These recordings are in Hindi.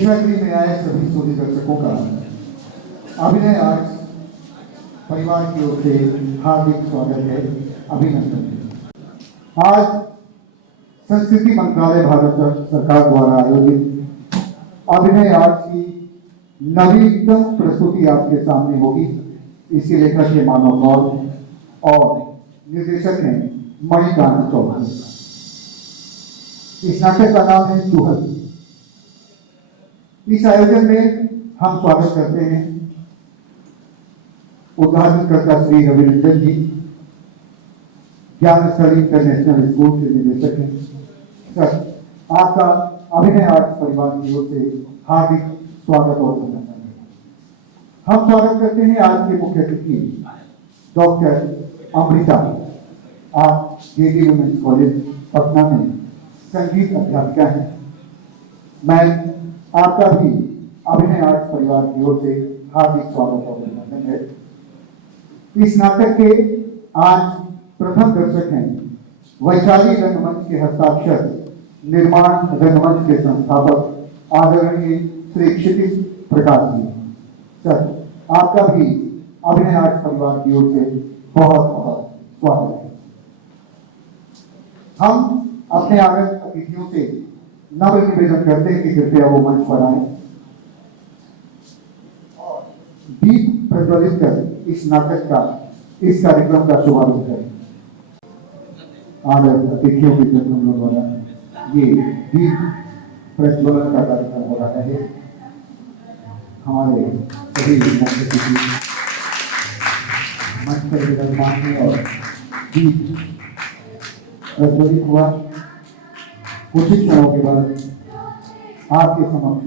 प्रेक्षागृह में आए सभी सूर्य दर्शकों का अभिनय आर्ट्स परिवार की ओर से हार्दिक स्वागत है, अभिनंदन है। आज संस्कृति मंत्रालय भारत सरकार द्वारा आयोजित अभिनय आर्ट्स की नवीनतम प्रस्तुति आपके सामने होगी। इसके लेखक है मानव गौर और निर्देशक हैं मणिकांत चौधरी। इस नाटक का नाम है चूहल। इस आयोजन में हम स्वागत करते हैं उद्घाटनकर्ता श्री रविरंजन जी, ज्ञानस्थल इंटरनेशनल स्कूल के निदेशक हैं। सर, आपका अभिनय आर्ट्स परिवार की ओर से हार्दिक स्वागत और अभिनंदन है। हम स्वागत करते हैं आज के मुख्य अतिथि डॉक्टर अमृता। आप जेडी वुमेन्स कॉलेज पटना में संगीत अध्यापिका हैं। मैं आपका भी अभिनय आर्ट्स परिवार की ओर से हार्दिक स्वागत और अभिनंदन है। इस नाटक के आज प्रथम दर्शक हैं वैशाली रंगमंच के हस्ताक्षर निर्माण रंगमंच के संस्थापक आदरणीय श्री क्षितिज प्रकाश जी। सर, आपका भी अभिनय आर्ट्स परिवार की ओर से बहुत बहुत स्वागत है। हम अपने आगत अतिथियों से नम्र निवेदन करते हैं कि कृपया वो मंच पर आए और दीप प्रज्वलित कर इस नाटक का, इस कार्यक्रम का शुभारंभ करें। आगत अतिथियों के प्रतिनिधियों द्वारा ये दीप प्रज्वलन का कार्यक्रम हो रहा है। हमारे सभी मुख्य अतिथि मंच पर विराजमान हैं और दीप प्रज्वलित हुआ। कुछ ही क्षणों के बाद आपके समक्ष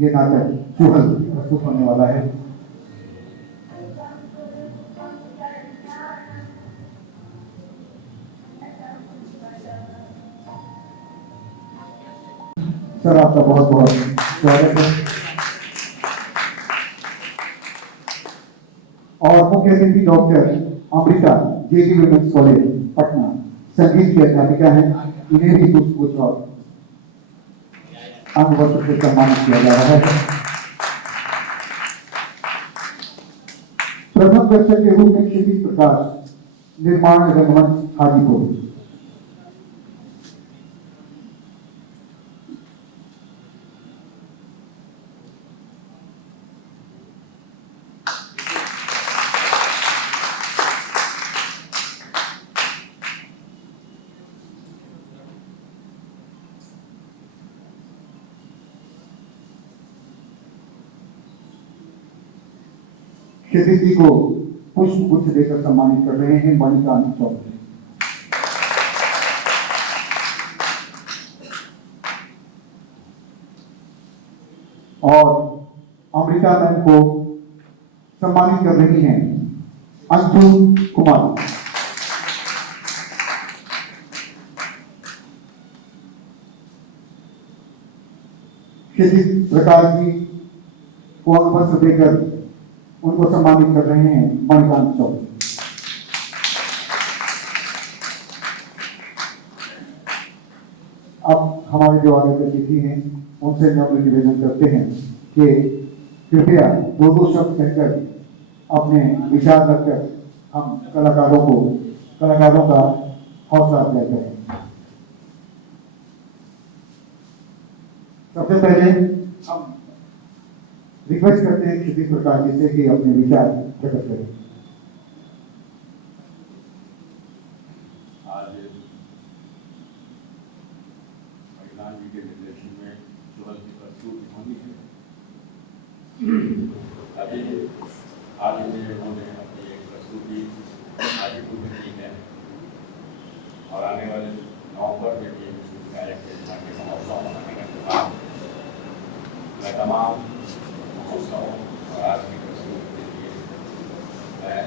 ये नाटक चूहल प्रस्तुत होने वाला है। सर, आपका बहुत बहुत स्वागत है। और मुख्य अतिथि doctor Amrita, JD women's college Patna, संगीत की अध्यापिका हैं। इन्हें भी कुछ और अंगवस्त्र से सम्मानित किया जा रहा है। प्रथम दर्शक के रूप में क्षितिज प्रकाश, निर्माण रंगमंच हाजीपुर। क्षितिज जी को पुष्प गुच्छ देकर सम्मानित कर रहे हैं मणिकांत चौधरी। और अमृता मैम को सम्मानित कर रही हैं अंशु कुमार। क्षितिज प्रकाश जी को अंगवस्त्र देकर उनको सम्मानित कर रहे हैं मणिकांत चौधरी। अब हमारे जो आगे अतिथि हैं उनसे नम्र निवेदन करते हैं कि कृपया दो शब्द कहकर अपने विचार रखकर हम कलाकारों का हौसला अफजाई करें। सबसे पहले हम रिक्वेस्ट करते हैं क्षितिज प्रकाश जी से कि अपने विचार प्रकट करें। आज महिला जी के निर्देशन में चूहल की प्रस्तुति होनी है। अभी हाल ही में उन्होंने अपनी एक प्रस्तुति हाजीपुर में की है और आने वाले नवंबर में भी कार्यक्रम नाट्य महोत्सव मनाने के बाद मैं तमाम महोत्सव और आज की प्रस्तुति के लिए मैं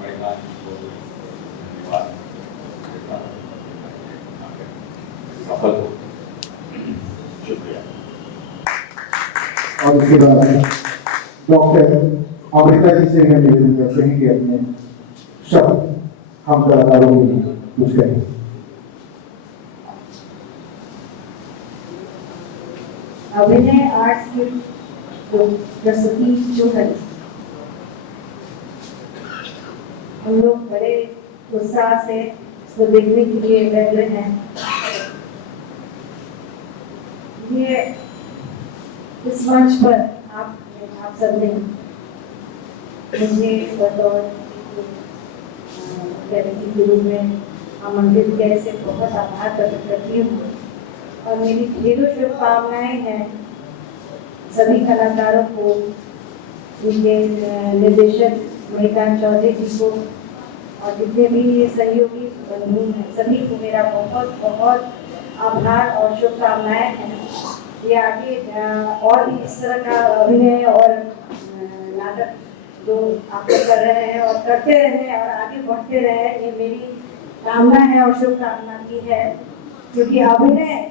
महिला जी को धन्यवाद देता हूँ। सफल हो। शुक्रिया। और उसके बाद डॉक्टर अमृता जी से मैं निवेदन करते हैं कि अपने शब्द हम कलाकारों में कुछ कहें। अभिनय आर्ट्स की जो प्रस्तुति जो है, हम लोग बड़े उत्साह से इसको देखने के लिए बैठ रहे हैं। ये इस मंच पर आप सबने मुझे बतौर अतिथि के रूप में आमंत्रित किया, इससे बहुत आभार प्रकट करती हूँ और मेरी ढेरों शुभकामनाएं हैं सभी कलाकारों को, उनके निर्देशक मणिकांत चौधरी जी को और जितने भी सहयोगी बंधु हैं सभी को मेरा बहुत बहुत आभार और शुभकामनाएं हैं। ये आगे और भी इस तरह का अभिनय और नाटक जो आप लोग कर रहे हैं और करते रहे और आगे बढ़ते रहे, ये मेरी कामना है और शुभकामना की है। क्योंकि अभिनय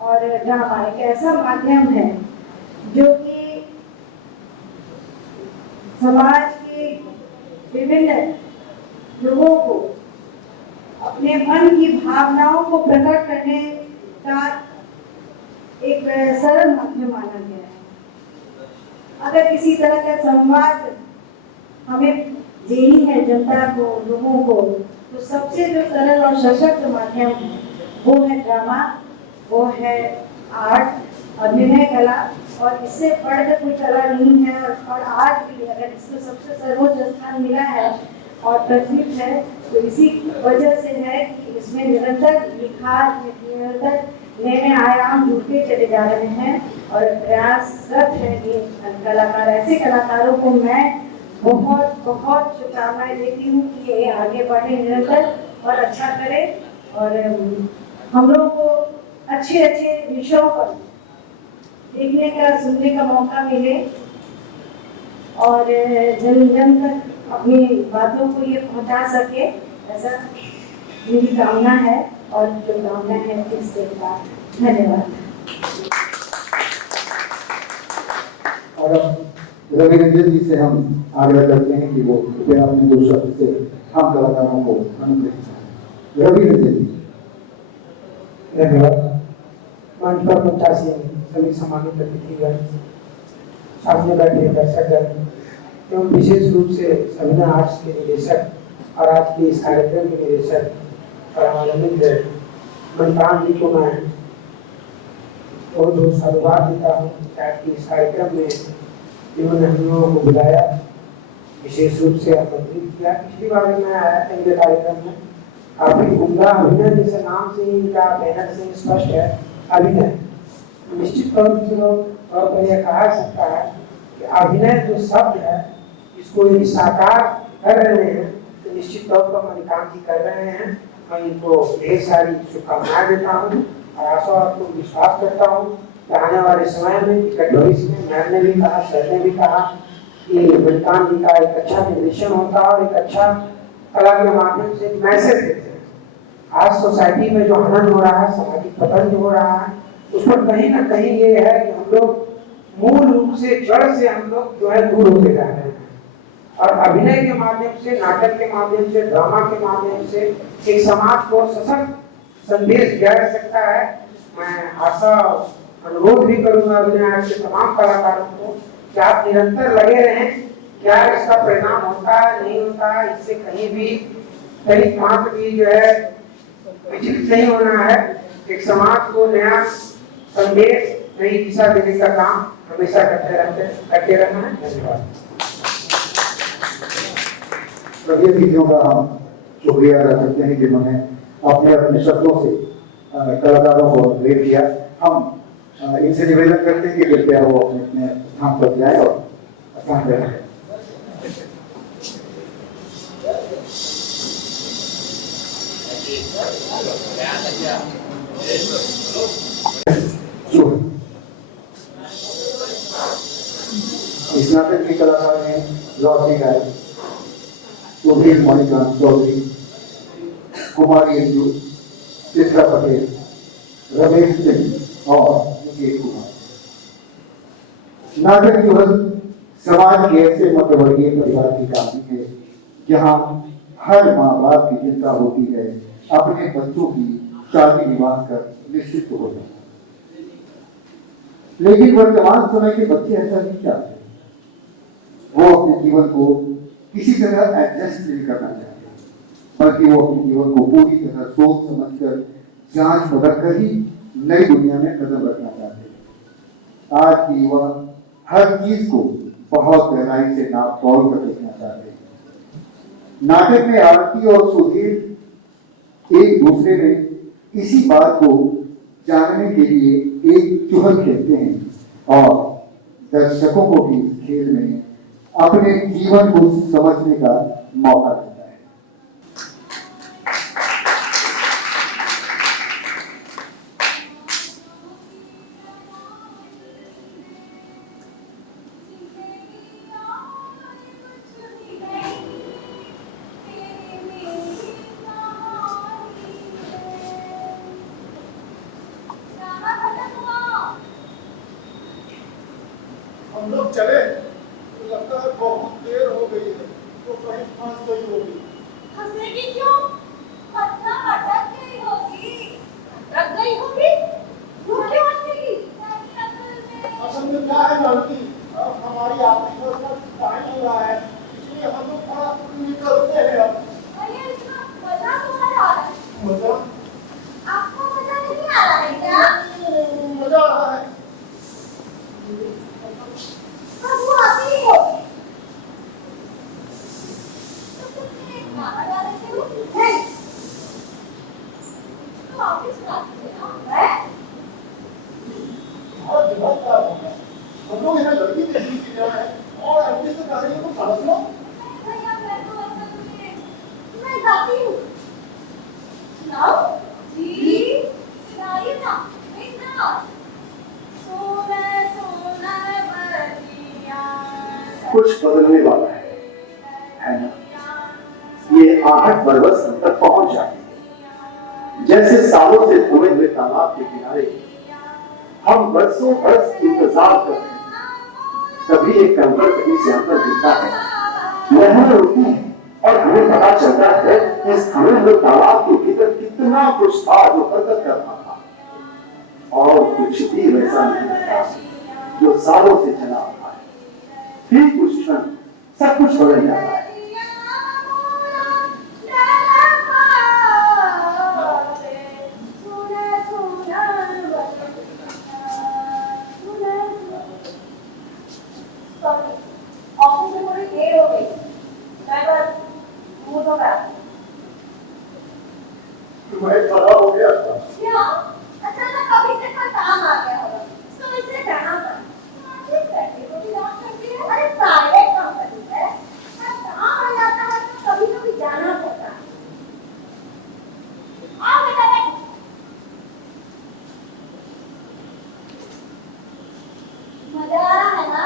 और ड्रामा एक ऐसा माध्यम है जो कि समाज के विभिन्न लोगों को अपने मन की भावनाओं को प्रकट करने का एक सरल माध्यम माना गया है। अगर किसी तरह का संवाद हमें देनी है जनता को, लोगों को, तो सबसे जो सरल और सशक्त माध्यम है वो है ड्रामा, वो है आर्ट, अभिनय कला। और इससे बढ़कर कोई कला नहीं है। और आज भी अगर इसको सबसे सर्वोच्च स्थान मिला है और प्रचलित है तो इसी वजह से है कि इसमें निरंतर निखार, निरंतर नए नए आयाम जुड़ते चले जा रहे हैं और प्रयासरत है ये कलाकार। ऐसे कलाकारों को मैं बहुत बहुत शुभकामनाएं देती हूँ कि ये आगे बढ़े निरंतर और अच्छा करे और हम लोग को अच्छे अच्छे विषयों पर देखने का, सुनने का मौका मिले और जन जन तक अपनी बातों को ये पहुंचा सके, ऐसा मेरी कामना है और जो कामना है इसके बाद धन्यवाद। और अब रवि रंजन जी से हम आग्रह करते हैं कि वो कृपया अपने 2 शब्द से हम कलाकारों को अनुग्रहित करें। रवि रंजन जी। धन्यवाद। मंच पर 85 सभी सम्मानित अतिथिगण, सामने बैठे दर्शकगण एवं विशेष रूप से अभिनय आर्ट्स के निदेशक और आज के इस कार्यक्रम के निदेशक परमानंद मणिकांत जी को मैं बहुत बहुत साधुवाद देता हूँ कि आज के इस कार्यक्रम में जिन्होंने हम लोगों को बुलाया, विशेष रूप से आमंत्रित किया। पिछली बार मैं आया था इनके कार्यक्रम में, काफी उम्दा अभिनय, जैसे नाम से इनका बैनर से स्पष्ट है अभिनय। निश्चित तौर पर यह कहा सकता है कि अभिनय जो शब्द है इसको यदि साकार कर रहे हैं तो निश्चित तौर पर मणिकांत जी कर रहे हैं। मैं इनको ढेर सारी शुभकामनाएं देता हूँ और आशा और आपको विश्वास करता हूँ कि आने वाले समय में निकट भविष्य में मैम ने भी कहा, सर ने भी कहा कि मणिकांत जी का एक अच्छा निर्देशन होता है और एक अच्छा कला के माध्यम से मैसेज देते हैं। आज सोसाइटी में जो आनंद हो रहा है, सामाजिक पतन जो हो रहा है, उस पर कहीं ना कहीं ये है कि हम लोग मूल रूप से जड़ से हम लोग जो है दूर होते जा रहे हैं। और अभिनय के माध्यम से, नाटक के माध्यम से, ड्रामा के माध्यम से एक समाज को सशक्त संदेश दिया जा सकता है। मैं आशा अनुरोध भी करूंगा अभिनय आर्ट के तमाम कलाकारों को कि आप निरंतर लगे रहें। क्या इसका परिणाम होता है नहीं होता है, इससे कहीं भी कहीं मात्र भी जो है विचलित नहीं होना है। एक समाज को नया संदेश, नई दिशा देने का काम हमेशा करते रहना है। धन्यवाद। सभी अतिथियों का हम शुक्रिया अदा करते हैं जिन्होंने अपने अपने शब्दों से कलाकारों को प्रेरित किया। हम इनसे निवेदन करते हैं कि कृपया वो अपने अपने स्थान पर जाए और स्थान पर रहें। इस नाटक के कलाकार हैं लौटी गाय, सुधीर मणिकांत चौधरी, कुमारी अंजू, चित्रा पटेल, रमेश सिंह और मुकेश कुमार। नाटक केवल समाज के ऐसे मध्यवर्गीय परिवार की कहानी है जहाँ हर माँ बाप की चिंता होती है अपने बच्चों की शादी विवाह कर निश्चित हो जाए। लेकिन वर्तमान समय के बच्चे ऐसा नहीं चाहते। वो अपने जीवन को किसी तरह एडजस्ट नहीं करना चाहते, बल्कि वो अपने जीवन को पूरी तरह सोच समझकर जांच परख कर ही नई दुनिया में कदम रखना चाहते हैं। आज की युवा हर चीज को बहुत गहराई से नाप तोल कर देखना चाहते हैं। नाटक में आरती और सुधीर एक दूसरे में इसी बात को जानने के लिए एक चुहल खेलते हैं और दर्शकों को भी इस खेल में अपने जीवन को समझने का मौका देता है। हम लोग चले तो लगता है बहुत देर हो गई है, तो कहीं फंस गई होगी। फंसेगी क्यों? मतलब अटक गई होगी। अटक गई होगी? वो क्यों अटकेगी? असल में क्या है लड़की, अब हमारी आर्थिक अवस्था टाइम हो रहा है, इसलिए हम लोग थोड़ा निकलते हैं। अब अरे इसका मजा तुम्हारा आ रहा है। मजा आपको मजा नहीं आ रहा है क्या? मजा आ रहा है। अब वो आती ही होगी। तो तुमने एक गाना गा रहे थे? नहीं। तो ऑफिस में आती है ना? है? और दिमाग क्या हो गया, हम लोग यहाँ लड़की देखने के लिए आए हैं और एमपी से कह रही है तो समझ लो। भैया मैं तो असल में मैं गाती हूँ। सुनाओ? जी सुनाइए ना। एक ना सोना सोना बनिया कुछ बदलने वाला है ना? ये आहट बरबस तक पहुंच जाती है। जैसे सालों से धुए हुए तालाब के किनारे हम बरसों बरस इंतजार कर रहे हैं, तभी एक कंकड़ कहीं से आकर गिरता है, लहर उठती है और हमें पता चलता है कि इस धुए हुए तालाब के भीतर कितना कुछ था जो हरकत कर रहा था, और कुछ भी वैसा नहीं था जो सालों से चला आ रहा है। फिर कुछ क्षण सब कुछ बदल जाता है। ऑफिस में थोड़ी देर हो गई। मैं बस मुंह धो रहा था। मैं खड़ा हो गया था। क्या? अचानक कभी से कोई काम आ गया होगा। सो इसे जाना था। आखिर सैटरडे को भी काम करती है। अरे प्राइवेट कंपनी है। अब काम आ जाता है तो कभी कभी जाना पड़ता है। आओ बेटा बैठ। मजा आ रहा है ना?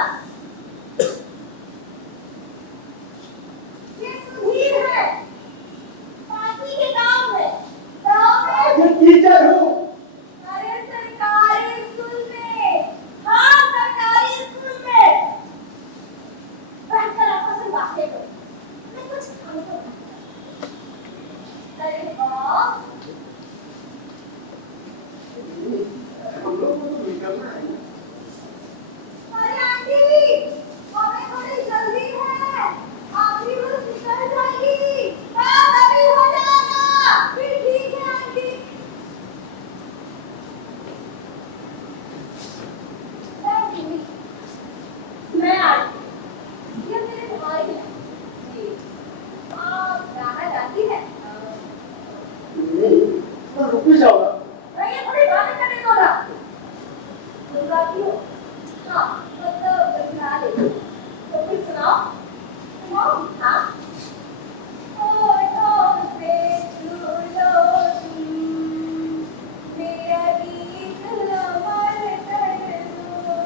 ये सुधीर है। पासी के गांव है। गांव में ये टीचर हूँ। अरे सरकारी स्कूल में। हाँ सरकारी स्कूल में। बैठकर आपस में बातें करो। मैं कुछ काम तो अरे वाह। हम लोग को तो निकलना है। अरे आंटी हमें थोड़ी जल्दी है। आखिरी बस निकल जाएगी। काम अभी हो जाएगा। फिर ठीक है आंटी। मैं आती ये मेरे भाई है जी। आप गाना गाती है? तो रुक ही जाओ ना। मैं ये थोड़ी गाना करने दो ना। तुम गाती हो? हाँ मतलब गा लेती। तो फिर सुनाओ। सुनाओ हाँ। होठों से छू लो तुम, मेरा गीत अमर कर दो।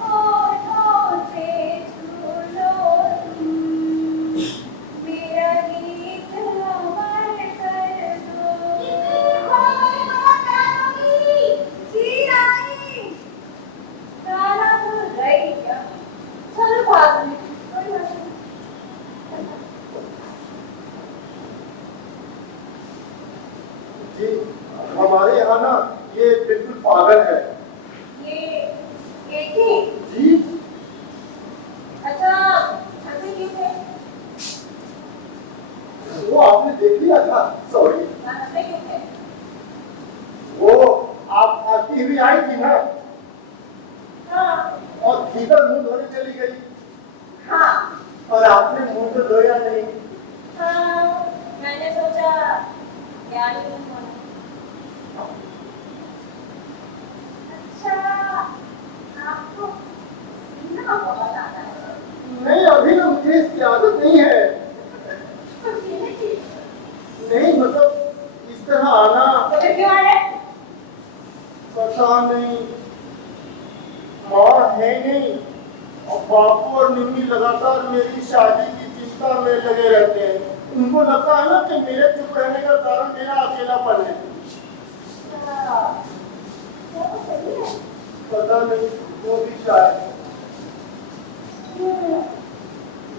होठों से छू लो तुम, मेरा गीत अमर कर दो। कितनी खोई बहुत प्यारी जी आई। गाना भूल गई क्या? चलो बाद में कोई बात नहीं। देख लिया था, सॉरी। नमस्ते क्यों थे? वो आप आती हुई आई थी ना, हाँ और भीतर मुंह धोने चली गई, हाँ और आपने मुंह तो धोया नहीं। हाँ, मैंने सोचा क्या ही होना। अच्छा, आपको सीना बहुत आता है। नहीं, अभी ना मुझे इसकी आदत नहीं है। तो सीने की नहीं, मतलब इस तरह आना, तो फिर क्यों आ रहे? पता नहीं, माँ है नहीं, और बापू और निम्मी लगातार मेरी शादी की चिंता में लगे रहते हैं। उनको लगता है ना कि मेरे चुप रहने का कारण मेरा अकेलापन है। क्या वो सही है? पता नहीं, वो भी शायद।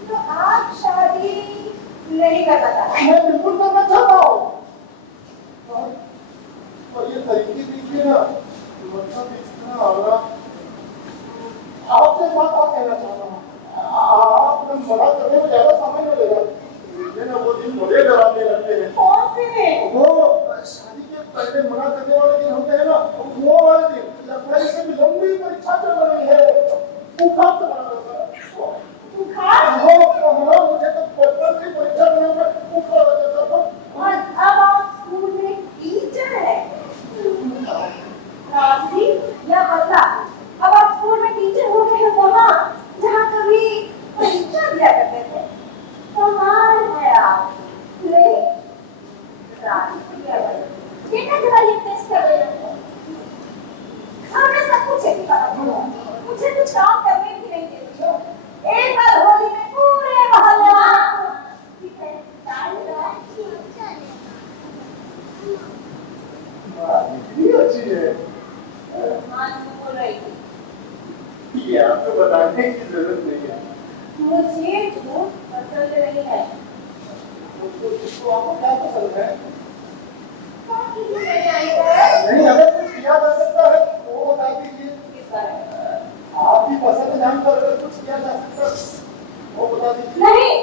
तो आप शादी नहीं करना चाहते? मैं बिल्कुल करना चाहता हूँ, और ये तरीके देखिए ना, मतलब इस तरह आना। आपसे बात और कहना चाहता हूँ, आप मना करने में ज्यादा समय न लेगा। मुझे ना वो दिन बड़े डराने लगते हैं। कौन से दिन? वो शादी के पहले मना करने वाले दिन होते हैं ना, वो वाले दिन। लगभग से लंबी परीक्षा चल रही है, बुखार से मना करता है। बुखार? हाँ, मुझे तो बचपन से परीक्षा देने में बुखार आ जाता था। और अब आप स्कूल में टीचर हैं? राशि या बदला? अब आप स्कूल में टीचर हो गए हैं वहाँ जहाँ कभी परीक्षा दिया करते थे। कमाल है आप। नहीं, राशि या बदला? देखा जरा ये टेस्ट कर रहे हैं। हमें सब कुछ एक ही पता है। मुझे कुछ काम करने भी नहीं देती हो। एक बार होली में पूरे मोहल्ले वालों ठीक है, इतनी अच्छी है, बोल रही थी। ये आपको बताने की जरूरत नहीं है। मुझे झूठ पसंद नहीं है। तो आपको क्या पसंद है? नहीं, नहीं, अगर कुछ किया जा सकता है वो बता दीजिए। किस बारे में? आपकी पसंद जानकर अगर कुछ किया जा सकता है वो बता दीजिए। नहीं,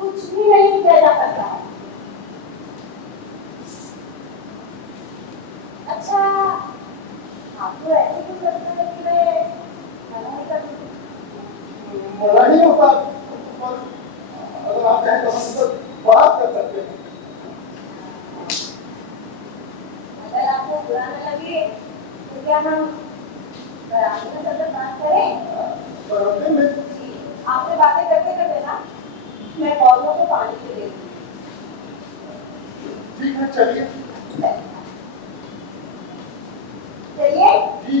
कुछ भी नहीं किया जा सकता है। अच्छा, आपको ऐसे क्यों लगता है कि मैं मना नहीं कर सकती? मना नहीं होता, पर अगर आप चाहें तो हम इसपर बात कर सकते हैं। अगर आपको बुरा न लगे तो क्या हम बरामदे में चलकर बात करें? बरामदे में? जी, आपसे बातें करते करते ना मैं पौधों को पानी दे देती हूँ। ठीक है, चलिए। चलिए। जी।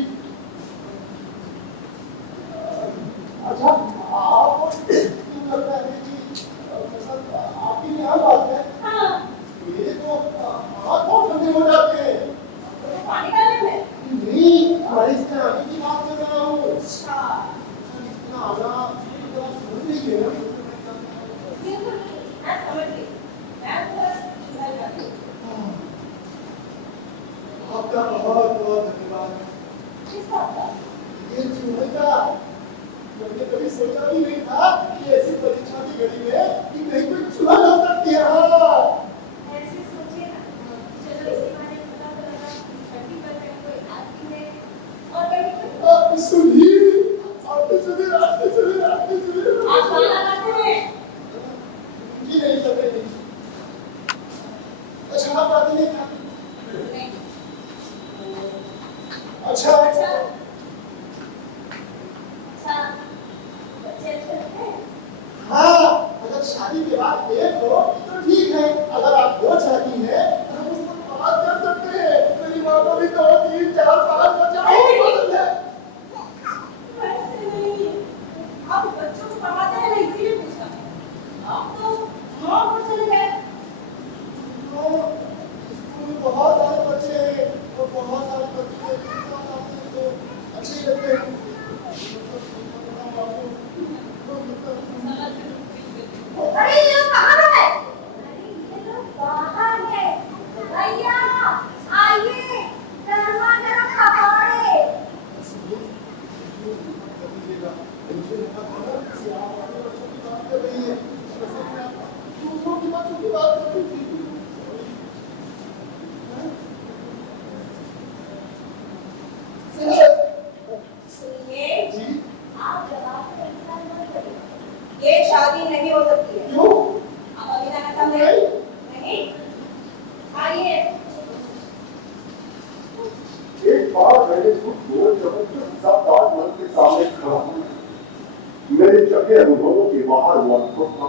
अच्छा, आपको क्यों लगता है कि मतलब आपकी यहाँ बात है? हाँ, मेरे तो हाथ बहुत ठंडे हो जाते हैं। तो पानी डालने में? नहीं, बारिश में आने की बात कर रहा हूँ। अच्छा, इतना आना तो सुन लीजिए ना। बिल्कुल नहीं, मैं समझ गई। मैं तो बस इधर जाती हूँ। आपका बहुत बहुत धन्यवाद। किस बात का? ये चूहे का मैंने कभी सोचा भी नहीं था कि ऐसी परीक्षा की घड़ी में कि कहीं कोई चूहा हो सकती है। ऐसे सोचिए ना, चलो इसी बहाने पता तो लगा छठी पर कहीं कोई आती है और कहीं कोई। आप सुनिए, आप सुनिए, आप सुनिए, आप सुनिए। आप गाना गाते हैं? जी नहीं सकते नहीं। अच्छा, आप गाती नहीं क्या? नहीं। अच्छा, अच्छा, बच्चे अच्छे लगते हैं? हाँ, अगर शादी के बाद एक हो तो ठीक है, अगर आप दो चाहती हैं तो हम उसको बात कर सकते हैं। मेरी माँ को भी तो 3-4 साल बच्चा पसंद है। वैसे नहीं, आप बच्चों को पढ़ाते हैं ना इसीलिए पूछा। आप तो वहाँ पर चले गए। तो स्कूल में बहुत सारे बच्चे हैं, तो बहुत सारे बच्चे एक साथ आते हैं तो अच्छे ही लगते हैं। अरे ये लोग कहाँ गए? अरे ये लोग बाहर हैं। भैया आइए, गर्मा गर्म पकौड़े। दूसरों के बच्चों की बात कर रही थी। सुनिए सुनिए, जी, आप जवाब का इंतजार मत करिए। ये शादी नहीं हो सकती है। क्यों? आप अभी ना खत्म नहीं? नहीं? आइए। एक बार मैंने कुछ बोल जबरदस्त सब ताजमहल के सामने खड़ा हूँ। मेरे चके अनुभवों के बाहर वो अनुभव था।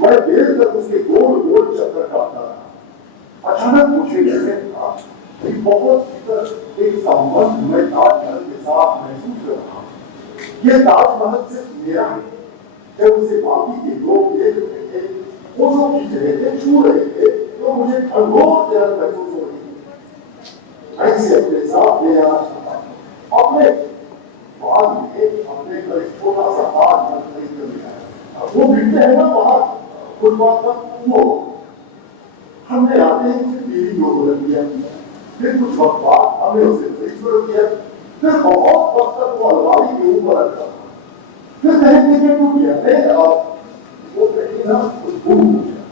मैं देर तक उसके गोल गोल चक्कर काटता रहा। अचानक मुझे महसूस था कि बहुत भीतर एक संबंध मैं ताजमहल के साथ महसूस कर रहा हूँ। ये ताजमहल सिर्फ मेरा है। जब उसे बाकी के लोग देख रहे थे, फोटो खींच रहे थे, छू रहे थे, तो मुझे अनुभव जरूर महसूस हो रही थी। ऐसे अपने साथ ले आना चाहता हूँ। अपने बाद में अपने घर एक छोटा सा ताजमहल खरीद कर ले आया। वो बिकते हैं ना बाहर फुटपाथ पर, वो हमने आते ही उसे टीवी को बदल दिया। फिर कुछ वक्त बाद हमने उसे फ्रिज पर किया। फिर बहुत वक्त तक वो अलमारी के ऊपर रखा। फिर कहीं के टूट गया नहीं, और वो कहीं ना कुछ गुम हो गया।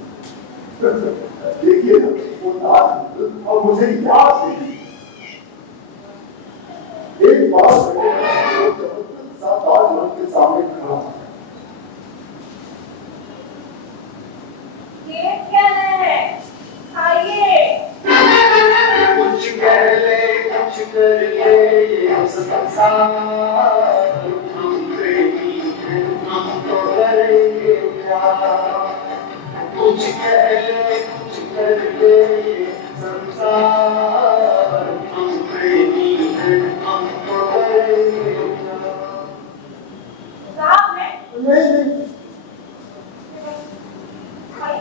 देखिए ना, वो ताजमहल और मुझे याद नहीं। एक बार मैंने जबरदस्त सा ताजमहल के सामने खड़ा था। ये क्या है? आइए। कुछ कह ले, कुछ कर ले, ये संसार टूटेगी, हम तो करेंगे क्या? कुछ कह ले, कुछ कर ले, ये संसार टूटेगी, हम तो करेंगे क्या? साहब है? नहीं, खाई।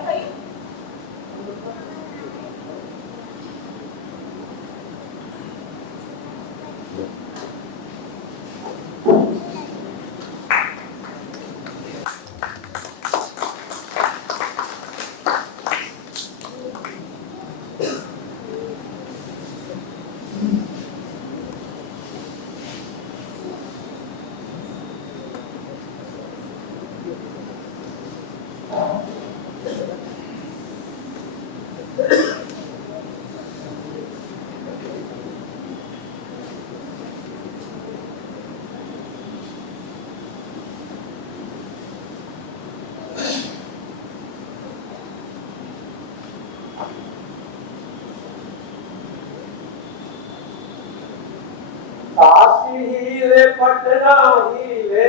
काशी हीरे पटना हीरे,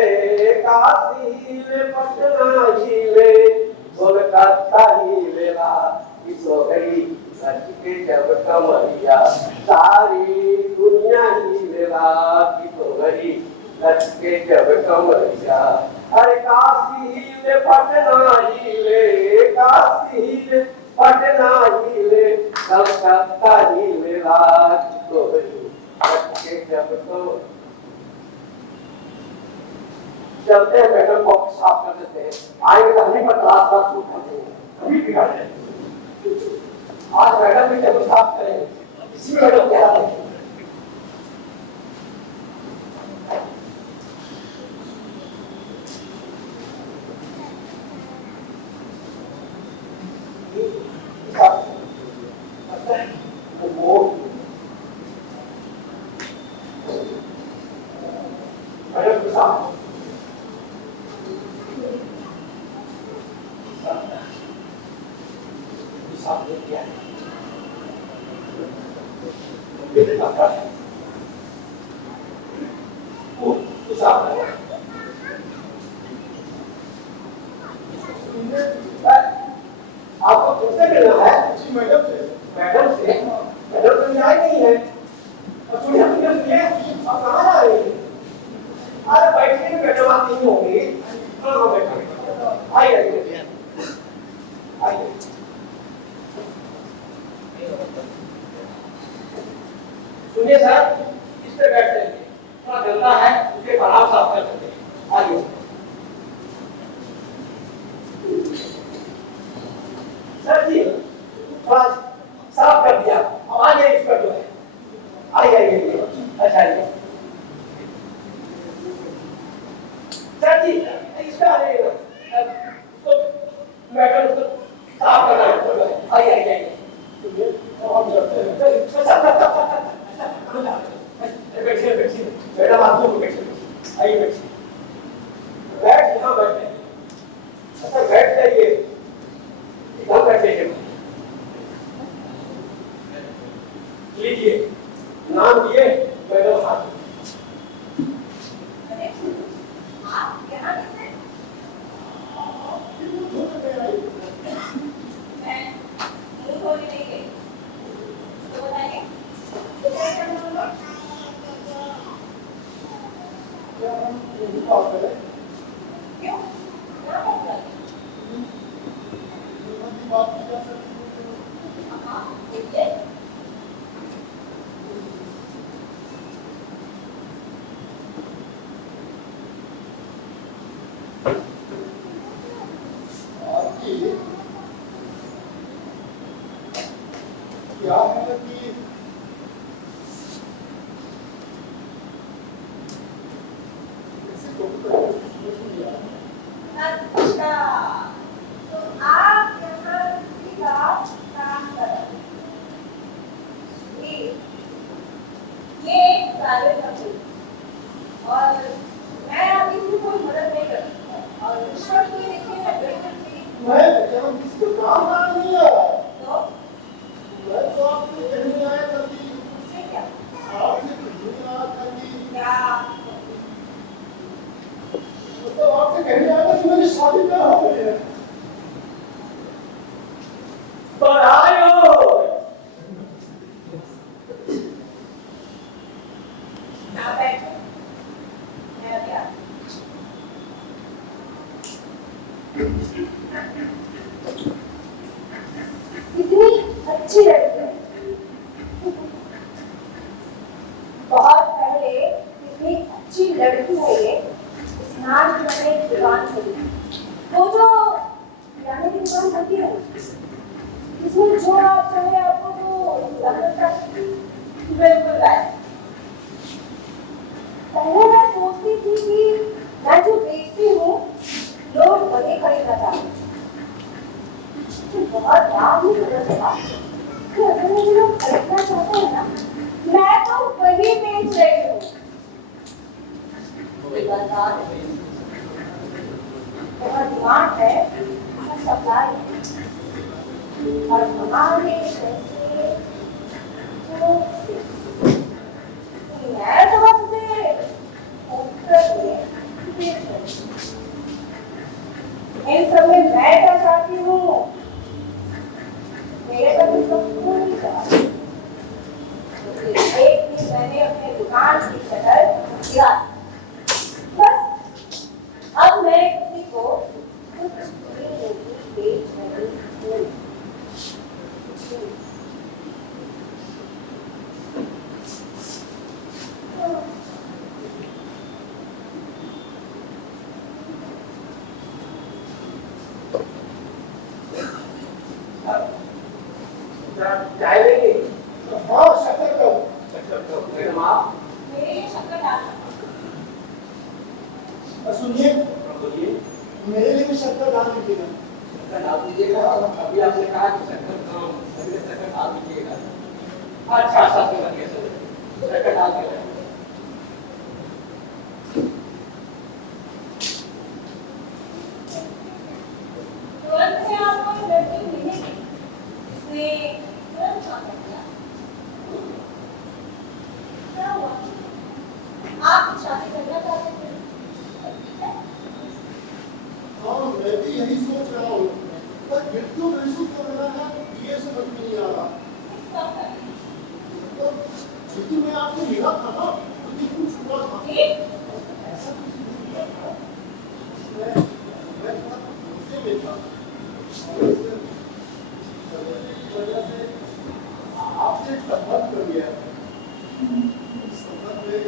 काशी हीरे पटना हीरे, कोलकाता हीरे ला किसो गई सच के जब कमरिया, सारी दुनिया हीरे ला किसो गई सच के जब कमरिया। अरे काशी हीरे पटना हीरे, काशी हीरे पटना हीरे, कोलकाता हीरे ला किसो गई जब तो चलते हैं मैडम बॉक्स साफ कर देते हैं। आएंगे तो हमें पर क्लास का सूट करते हैं, कभी बिगाड़ जाए। आज मैडम भी टेबल साफ करेंगे, इसी में मैडम क्या है? आपको तुमसे मिलना है? जी मैडम से। मैडम से? मैडम तो यहाँ नहीं है। और सुनिए आप कहाँ जा रही हैं? अरे बैठने में मैडम आप नहीं होंगी। हाँ बैठो, आइए। सुनिए सर, इस पे बैठते हैं, थोड़ा गंदा है, उसके पराव साफ कर देते हैं। आइए। सर जी, थोड़ा साफ कर दिया, अब आ जाइए इस पर जो है। आइए। अच्छा आइए। सर जी, इस पे आ जाइए। तो मैडम उसको साफ करना है। आइए आइए आइए। हम चलते हैं। बैठिए बैठिए। मैडम आप लोग बैठिए। आइए बैठिए। बैठ यहाँ बैठे। अच्छा बैठ जाइए। इधर बैठिए। लीजिए नाम दिए मैडम हाथ। अरे आप यहाँ कैसे? मैं मुंह धोने नहीं गई। तो बताइए क्या करना होगा? क्यों? क्या मतलब? हाँ देखिए क्या है कि अच्छा तो आप यहाँ किसी का काम कर रहे हैं। ये एक प्राइवेट कंपनी और मैं अभी इसमें कोई मदद नहीं कर सकता और रिश्वत की देखिए मैं बिल्कुल भी मैं जब किसी को काम ना नहीं है तो मैं तो आपसे कहने आया करती उससे क्या आपसे कुछ नहीं आया करती क्या तो आपसे कहने आया कि मेरी शादी ना हो गई है। बधाई हो। ना बैठो मैं अभी आती इतनी अच्छी लड़की है बहुत पहले इतनी अच्छी लड़की है ये स्नान करने की दुकान खोली वो जो किराने की दुकान होती है इसमें जो आप चाहे आपको वो बिल्कुल राइट पहले मैं सोचती थी कि मैं जो बेचती हूँ लोग वही खरीदना चाहते बहुत रात में पता चला कि अगर मुझे लोग खरीदना चाहते हैं ना मैं तो वही बेच रही हूँ बहुत डिमांड है और सप्लाई और हमारे पैसे जो मैं तो बस उसे ऑफर में बेच रही हूँ इन सब में मैं क्या चाहती हूँ मेरे तक इसका पूरी तरह एक दिन मैंने अपने दुकान की शटर गिरा बस अब मैं किसी को कुछ भी नहीं बेच रही हूँ चाय लेंगे? हाँ शक्कर का मैडम आप मेरे लिए शक्कर डालना और सुनिए बोलिए। मेरे लिए भी शक्कर डाल दीजिएगा। शक्कर डाल दीजिएगा। अभी आपने कहा कि शक्कर डाल दीजिएगा। अच्छा शक्कर डाल दीजिएगा। तुरंत से आपको लड़की मिलेगी इसने तुरंत काम कर दिया क्या हुआ आप शादी करना चाहते थे हाँ मैं भी यही सोच रहा हूँ पर बिल्कुल महसूस कर रहा है ये समझ में नहीं आ रहा किस काम कर तो जितनी मैं आपको मिला था ना उतनी कुछ हुआ था ऐसा कुछ नहीं हुआ था मैं थोड़ा गुस्से में था और इस वजह से आपसे संबंध कर लिया इस संबंध में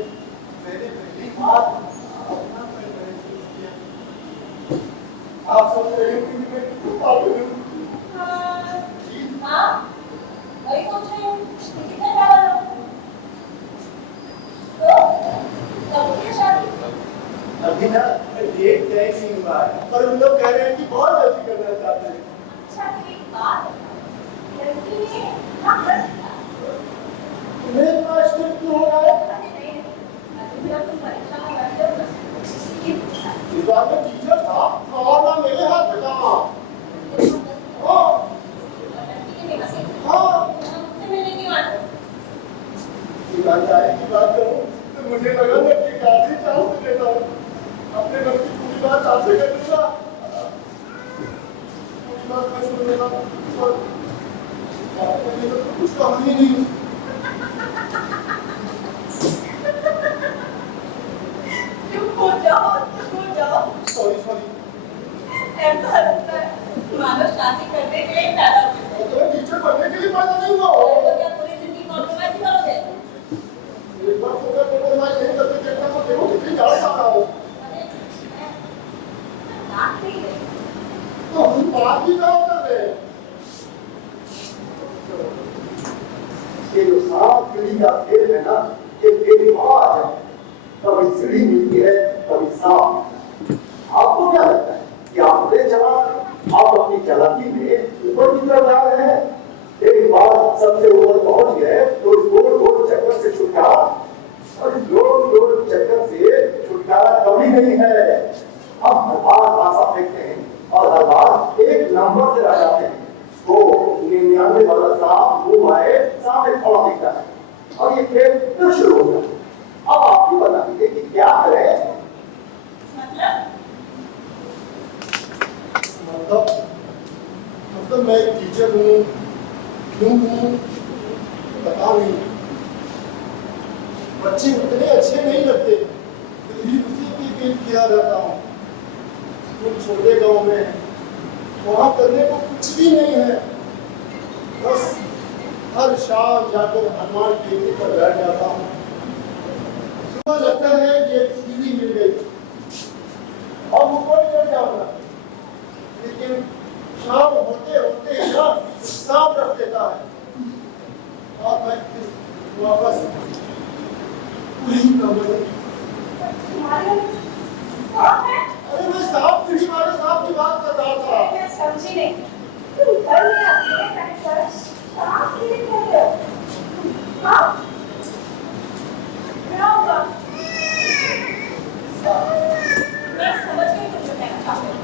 मैंने पहली बार अपना महसूस किया आप समझ रहे हो कि मैं कितना पागल हूँ हाँ वही सोच रही हूँ कितने पागल हो तो कब होगी शादी अभी ना डेट तय नहीं हुआ है, पर उन लोग कह रहे हैं कि बहुत जल्दी करना चाहते हैं। अच्छा तो एक बात बता, लड़की ने ना कर दिया। तुम्हें इतना स्ट्रिक्ट क्यों हो रहा है? अरे नहीं, अभी अब तुम परीक्षा में बैठे हो ना, इसलिए पूछा। इस बार में टीचर था और ना मेरे हाथ में कहा। हाँ हाँ ईमानदारी की बात करूं तो मुझे लगा मैं एक आधी चांस देता हूं, अपने घर की पूरी बात आपसे कर दूंगा, पूरी बात मैं सुन लेता हूं, और आपके लिए तो कुछ कहा ही नहीं। चुप हो जाओ। सॉरी ऐसा लगता है मानो शादी करने के लिए पैदा हुए। तो टीचर बनने के लिए पैदा नहीं हुआ हो। तो क्या पूरी जिंदगी कॉम्प्रोमाइज करोगे? एक बार सोचा कॉम्प्रोमाइज नहीं करते देखना तो देखो कितनी ज्यादा खा रहा हो। अरे बात नहीं है। तो हम बात भी कहाँ कर रहे हैं? ये जो सांप सीढ़ी का खेल है ना, ये खेल आज है, कभी सीढ़ी मिलती है कभी सांप। आपको क्या लगता है कि आप ले चला आप अपनी चालाकी में ऊपर की तरफ जा रहे हैं? एक बार सबसे ऊपर पहुंच गए तो इस गोल गोल चक्कर से छुटकारा, और इस गोल गोल चक्कर से छुटकारा कभी नहीं है। हम हर बार आशा फेंकते हैं और हर बार एक नंबर से रह जाते हैं। तो 99 वाला सांप घूम आए, सामने खड़ा दिखता है और ये खेल फिर शुरू हो गया। अब आप ही बता दीजिए कि क्या करें? मतलब मैं एक टीचर हूँ, क्यों हूँ पता नहीं। बच्चे उतने अच्छे नहीं लगते, फिर भी उसी की फील किया रहता हूँ। तुम छोटे गांव में वहाँ करने को कुछ भी नहीं है, बस हर शाम जाकर हनुमान टेकरी पर बैठ जाता हूँ। सुबह लगता है ये सीढ़ी मिल गई और ऊपर चढ़ जाऊंगा, लेकिन शाम होते होते ना सांप रख देता है और मैं वापस वही कमरे। अरे मैं सांप सीढ़ी वाले सांप की बात कर रहा था। मैं समझी नहीं। तुम घर में अकेले बैठकर सांप सीढ़ी खेल रहे हो? हाँ? क्या हुआ? मैं समझ गई तुम जो कहना चाहते हो।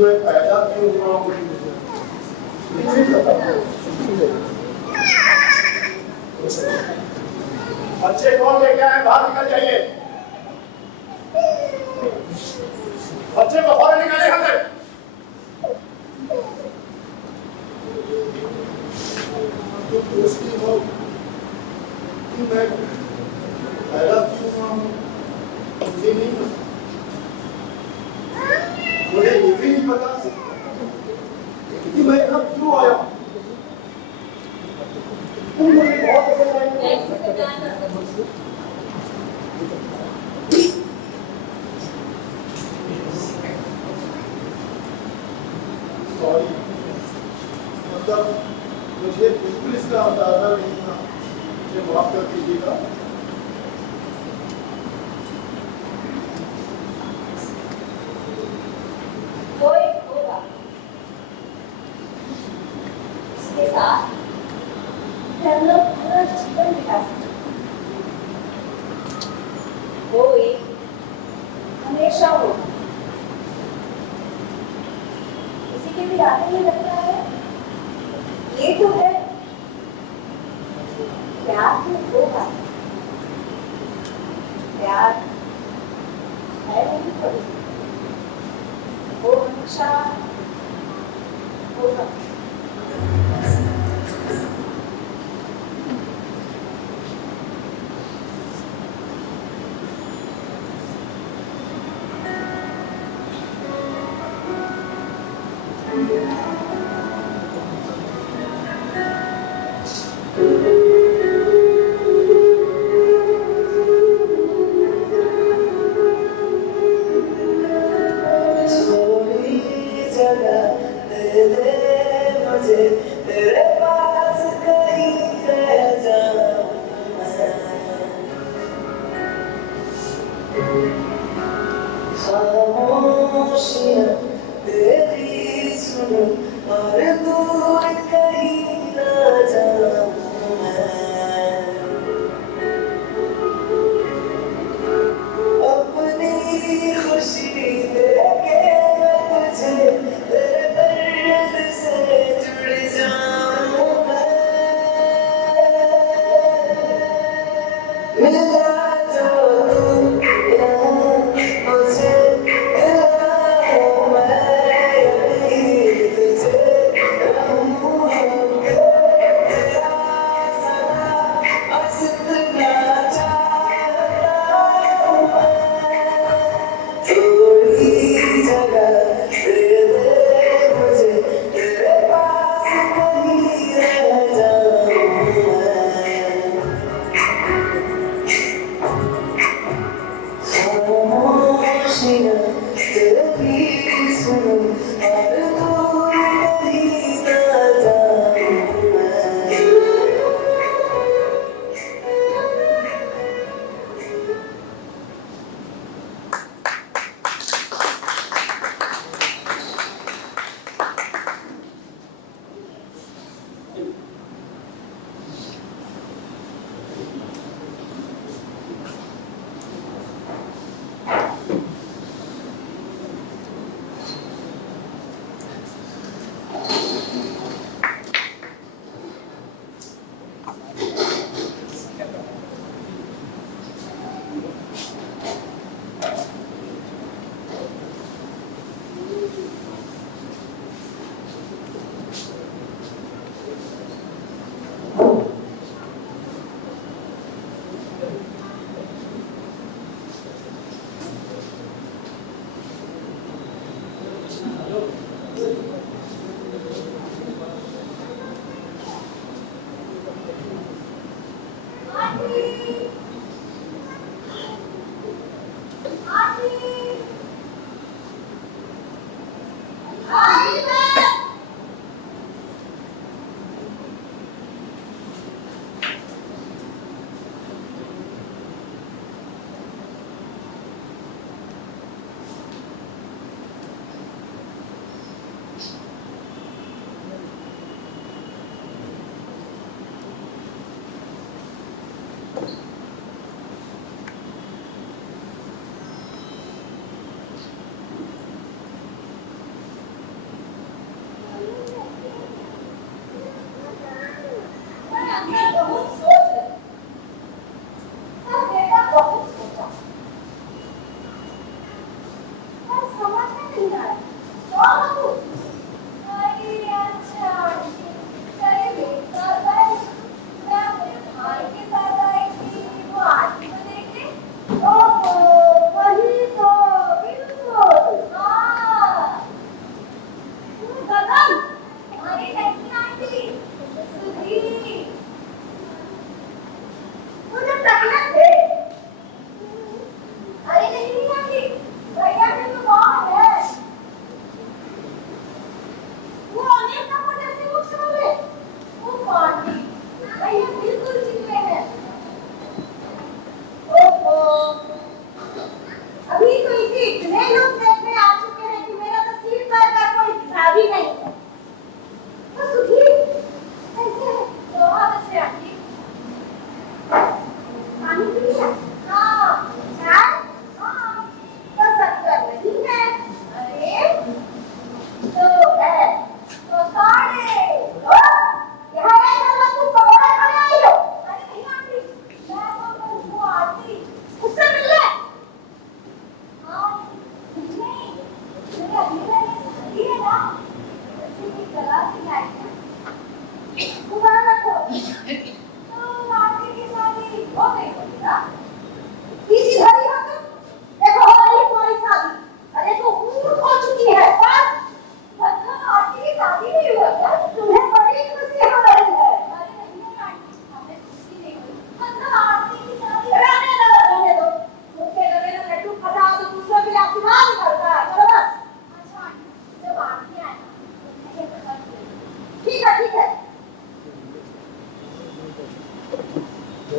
मैं पैदा क्यों हुआ हूँ? बच्चे कौन लेके आए? बाहर निकल जाइए। बच्चे को बाहर निकाले यहाँ से। तो पूछती हो कि मैं पैदा क्यों हुआ हूँ? मुझे नहीं पता, मुझे ये भी नहीं पता कि मैं यहाँ क्यों आया। तुम मुझे बहुत पसंद आई। सॉरी, मतलब मुझे बिल्कुल इसका अंदाजा नहीं था, मुझे माफ कर दीजिएगा। कोई होगा इसके साथ हम लोग पूरा जीवन बिता सकते हैं। वो एक हमेशा होगा। किसी के भी आगे नहीं लगता है, ये तो है प्यार तो होगा, प्यार है नहीं कभी, वो हमेशा होगा। खामोशियां तेरी सुनो और दूर कहीं ना जाऊं मैं अपनी खुशी देके तुझे तेरे दर्द से जुड़ जाऊं मैं मिल जा जो तू यहाँ मुझे मिला मैं यही तुझे रहूं तेरा सदा बस इतना चाहता हूँ मैं थोड़ी जगह दे दे मुझे तेरे पास कहीं रह जाऊं मैं खामोशियां तेरी सुनो और दूर कहीं ना जाऊं मैं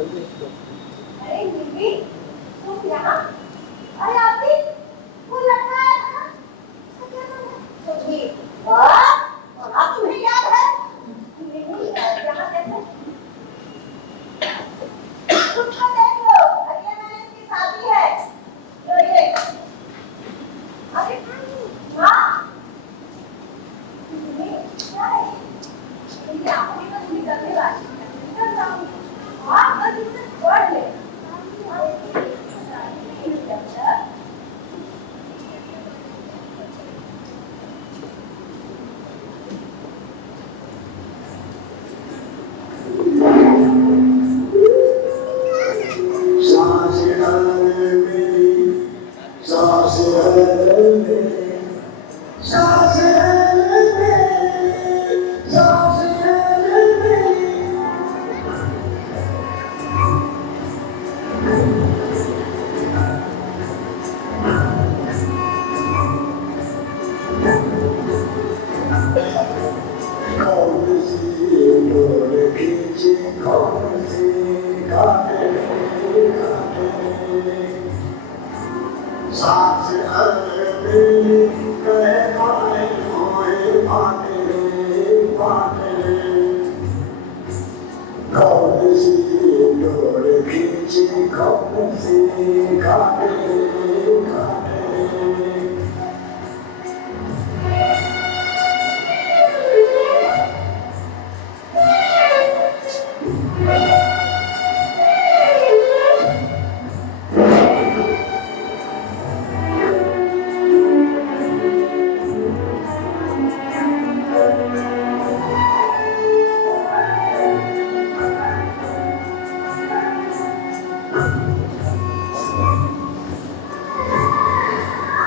अरे निधि तुम यहाँ पढ़ ले।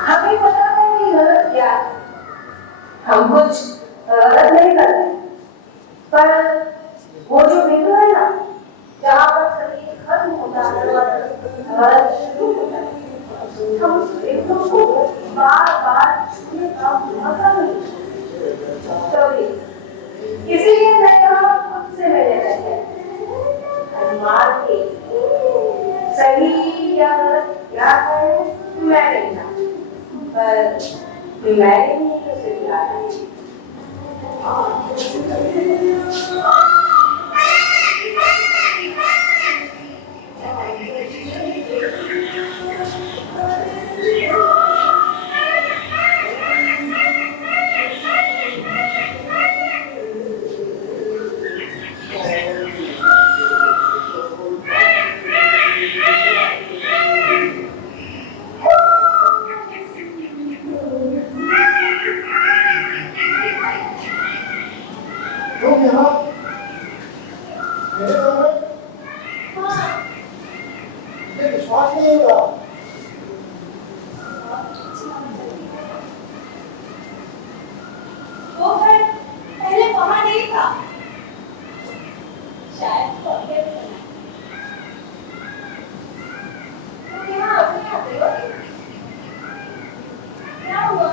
हमें पता है कि गलत क्या है। हम कुछ गलत नहीं करते, पर वो जो बिंदु है ना, जहाँ पर संगीत खत्म होता है और गलत शुरू होता है, हम उस बिंदु को बार बार छूने का मौका नहीं देते। इसीलिए मैं यहाँ खुद से मिलने लगी अनुमान के सही या गलत क्या है मैं नहीं जानती, पर मैंने ही उसे बुलाया। तुम यहाँ मेरे घर में? मुझे विश्वास नहीं हो रहा। वो घर पहले वहाँ नहीं था, शायद तो अभी भी नहीं। तुम यहाँ अपने आते हो? क्या हुआ?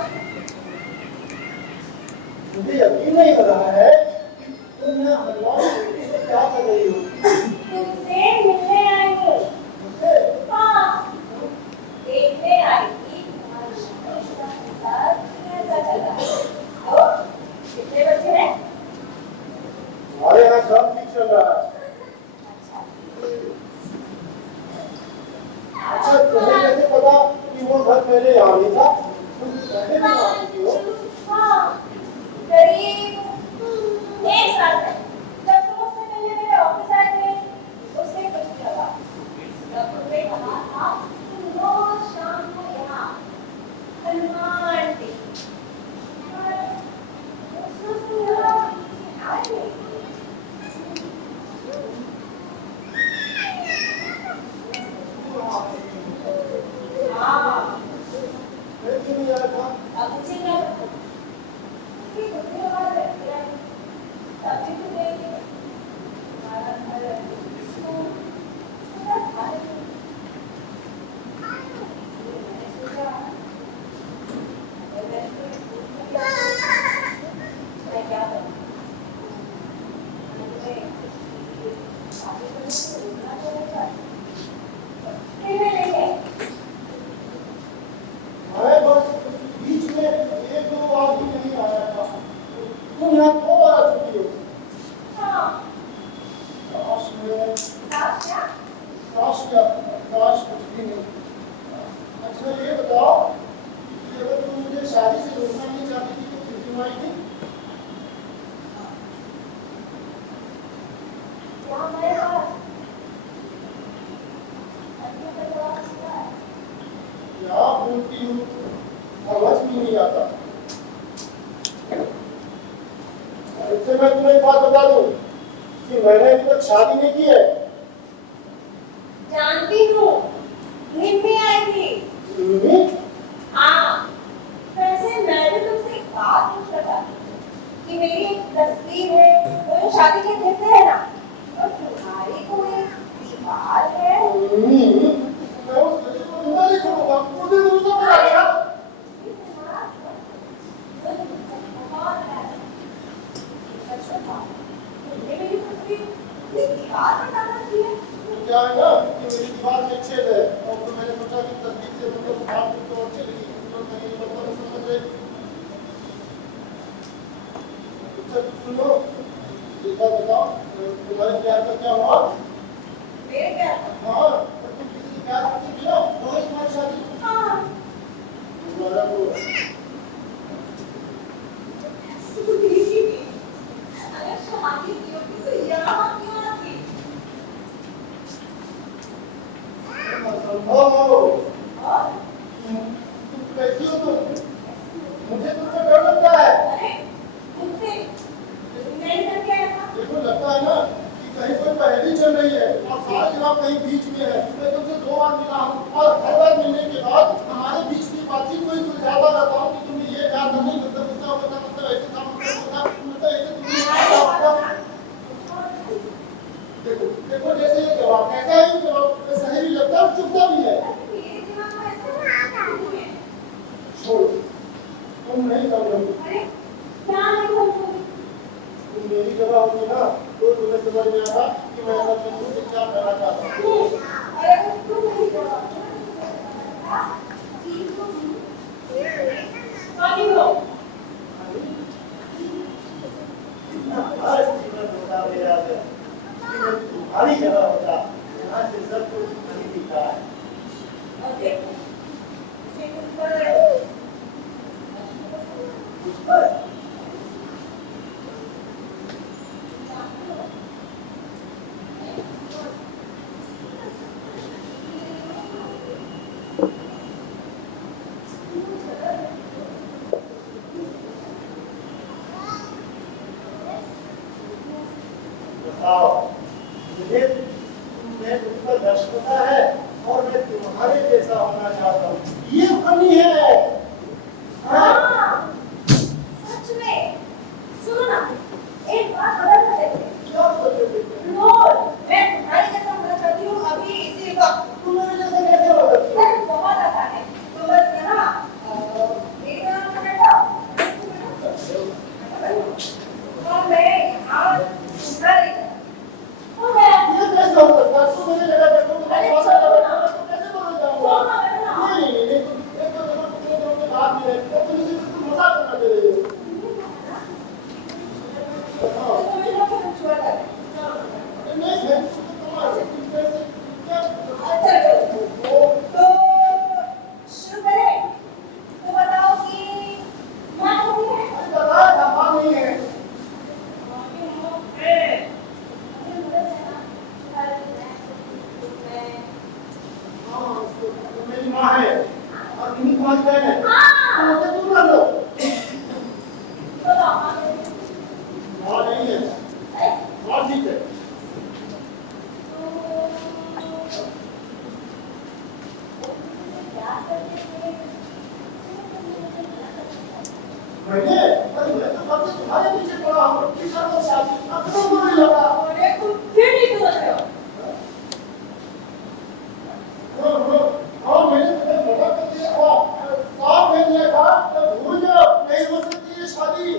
मुझे यकीन नहीं हो रहा है कि तुम यहाँ हलवाई बेटी से क्या कर रही हो। तुमसे मिलने आई हूँ। मुझसे? हाँ, देखने आई थी तुम्हारी शादी के साथ कैसा चला। तो कितने बच्चे हैं? हमारे यहाँ सब ठीक चल रहा है। अच्छा, तुम्हें कैसे पता कि वो घर पहले यहाँ नहीं था? तुम पहले भी यहाँ आती हो? हाँ, करीब 1 साल पहले जब तुम उससे मिलने मेरे ऑफिस आए थे, उसने कुछ लगा। तब तुमने कहा था तुम रोज शाम को यहाँ हनुमान टी मैं क्यों नहीं आया था? अब मुझे क्या पता? उसकी कुत्ते वाला व्यक्ति है, तभी तो देखे हमारा घर इसको पूरा खाने को। मैंने सोचा अगर मैं क्या करूँ? मुझे आगे बढ़ने से रोकना पड़ेगा। फिर मैं नहीं गई। मैं बस बीच में 1-2 बार ही नहीं आया था। तुम यहाँ 2 बार आ चुकी हो। हाँ, काश मैं साथ क्या? काश कुछ भी नहीं। अच्छा ये बताओ कि अगर तुम मुझे शादी से रोकना नहीं चाहती थी तो फिर क्यों आई थी? यहाँ मेरे पास बोलती हूँ समझ भी नहीं आता। इससे मैं तुम्हें एक बात बता दूं कि मैंने अभी तक शादी नहीं की है। जानती हूँ, निम्मी आई थी। निम्मी? हाँ, वैसे मैं भी तुमसे एक बात पूछना चाहती हूँ कि मेरी एक तस्वीर है, वो जो शादी के दिन से है ना, और तुम्हारी को एक दीवार है। निम्मी, मैं उस लड़की को जिंदा नहीं छोड़ूंगा, मुझे दूसरा बना देगा। तुमने मेरी तस्वीर दीवार पर डाल दी है। क्या है ना कि मेरी दीवार में छेद है और तो मैंने सोचा कि तस्वीर से मुझे उठाड़ तो अच्छी लगी, तो मैंने ये मतलब समझ गई। अच्छा सुनो, एक बात बताओ, तुम्हारे प्यार का क्या हुआ? मेरे प्यार का? हाँ, तुम किसी से प्यार करती थी ना, वो है तुम्हारी शादी। हाँ। तुम्हारा वो अगर शादी की होती तो यहाँ क्यों ना थी? तुम कैसी हो तुम? मुझे तुमसे डर लगता है। अरे मुझसे तुमने नहीं कर क्या ऐसा? देखो लगता है ना कि कहीं कोई पहेली चल रही है और सारे जवाब कहीं बीच में है। मैं तुमसे 2 बार मिला हूँ और हर बार मिलने के बाद हमारे बीच की बातचीत को ही सुलझाता रहता हूँ कि तुम्हें ये याद नहीं, मतलब इसका मतलब ऐसे था, मतलब ऐसे तुमने देखो देखो जैसे ये जवाब कैसा है, ये जवाब सही भी लगता है और चुभता भी है। मेरे दिमाग में ऐसा नहीं है। छोड़ो, तुम नहीं समझोगी। अरे क्या नहीं समझोगी? तुम मेरी जगह होती ना तो तुम्हें समझ में आता कि मैं अपने तुम से क्या कहना चाहता हूँ। अरे तुम नहीं जवाब पानी लो। आज जीवन होता मेरा है, जीवन तुम्हारी जगह होता, यहाँ से सब कुछ नहीं दिखता है। और देखो मुझे कुछ पर कुछ पर बताओ, मुझे तुमने मुझ पर दर्श होता है और मैं तुम्हारे जैसा होना चाहता हूँ। ये फनी है। हाँ सच में। सुनो ना, एक बात बदल कर देते हैं। क्या सोचते थे? रोज मैं तुम्हारी जैसा होना चाहती हूँ अभी इसी वक्त। तुम मेरे जैसे कैसे हो सकती हो? अरे बहुत आसान है। तो बस है ना मेरे नाम पर बैठो और मैं यहाँ तुम्हारी हो गया। ये कैसे हो सकता है? तुम मेरी जगह बैठो, तुम्हारी भाषा में बैठो, मैं तो कैसे बोलना चाहूँगा? नहीं, एक तो देखो तुमने दोनों के बात नहीं है, और तुम इसी पे तुम मजाक करना दे रही हो। हाँ, तो समझ लो कि तुम छुआ कर। नहीं है, तुम्हारे तुम कैसे क्या? अच्छा चलो तो शुरू करें। तो बताओ कि माँ कौन है? अरे बताया था, माँ नहीं है। हाँ, तो मेरी माँ है और तुम्ही तुम्हारी बहन है। तो मुझसे दूर रह लो। माँ नहीं है, माँ ठीक है। मैंने अरे मैं तो कब से तुम्हारे पीछे पड़ा हूँ, किसान और शादी, अब तो मुझे लगा। अरे तुम फिर नहीं समझ रहे हो। हाँ, मैंने तुम्हें मना कर दिया था, साफ कह दिया था, तो भूल जाओ, नहीं हो सकती ये शादी।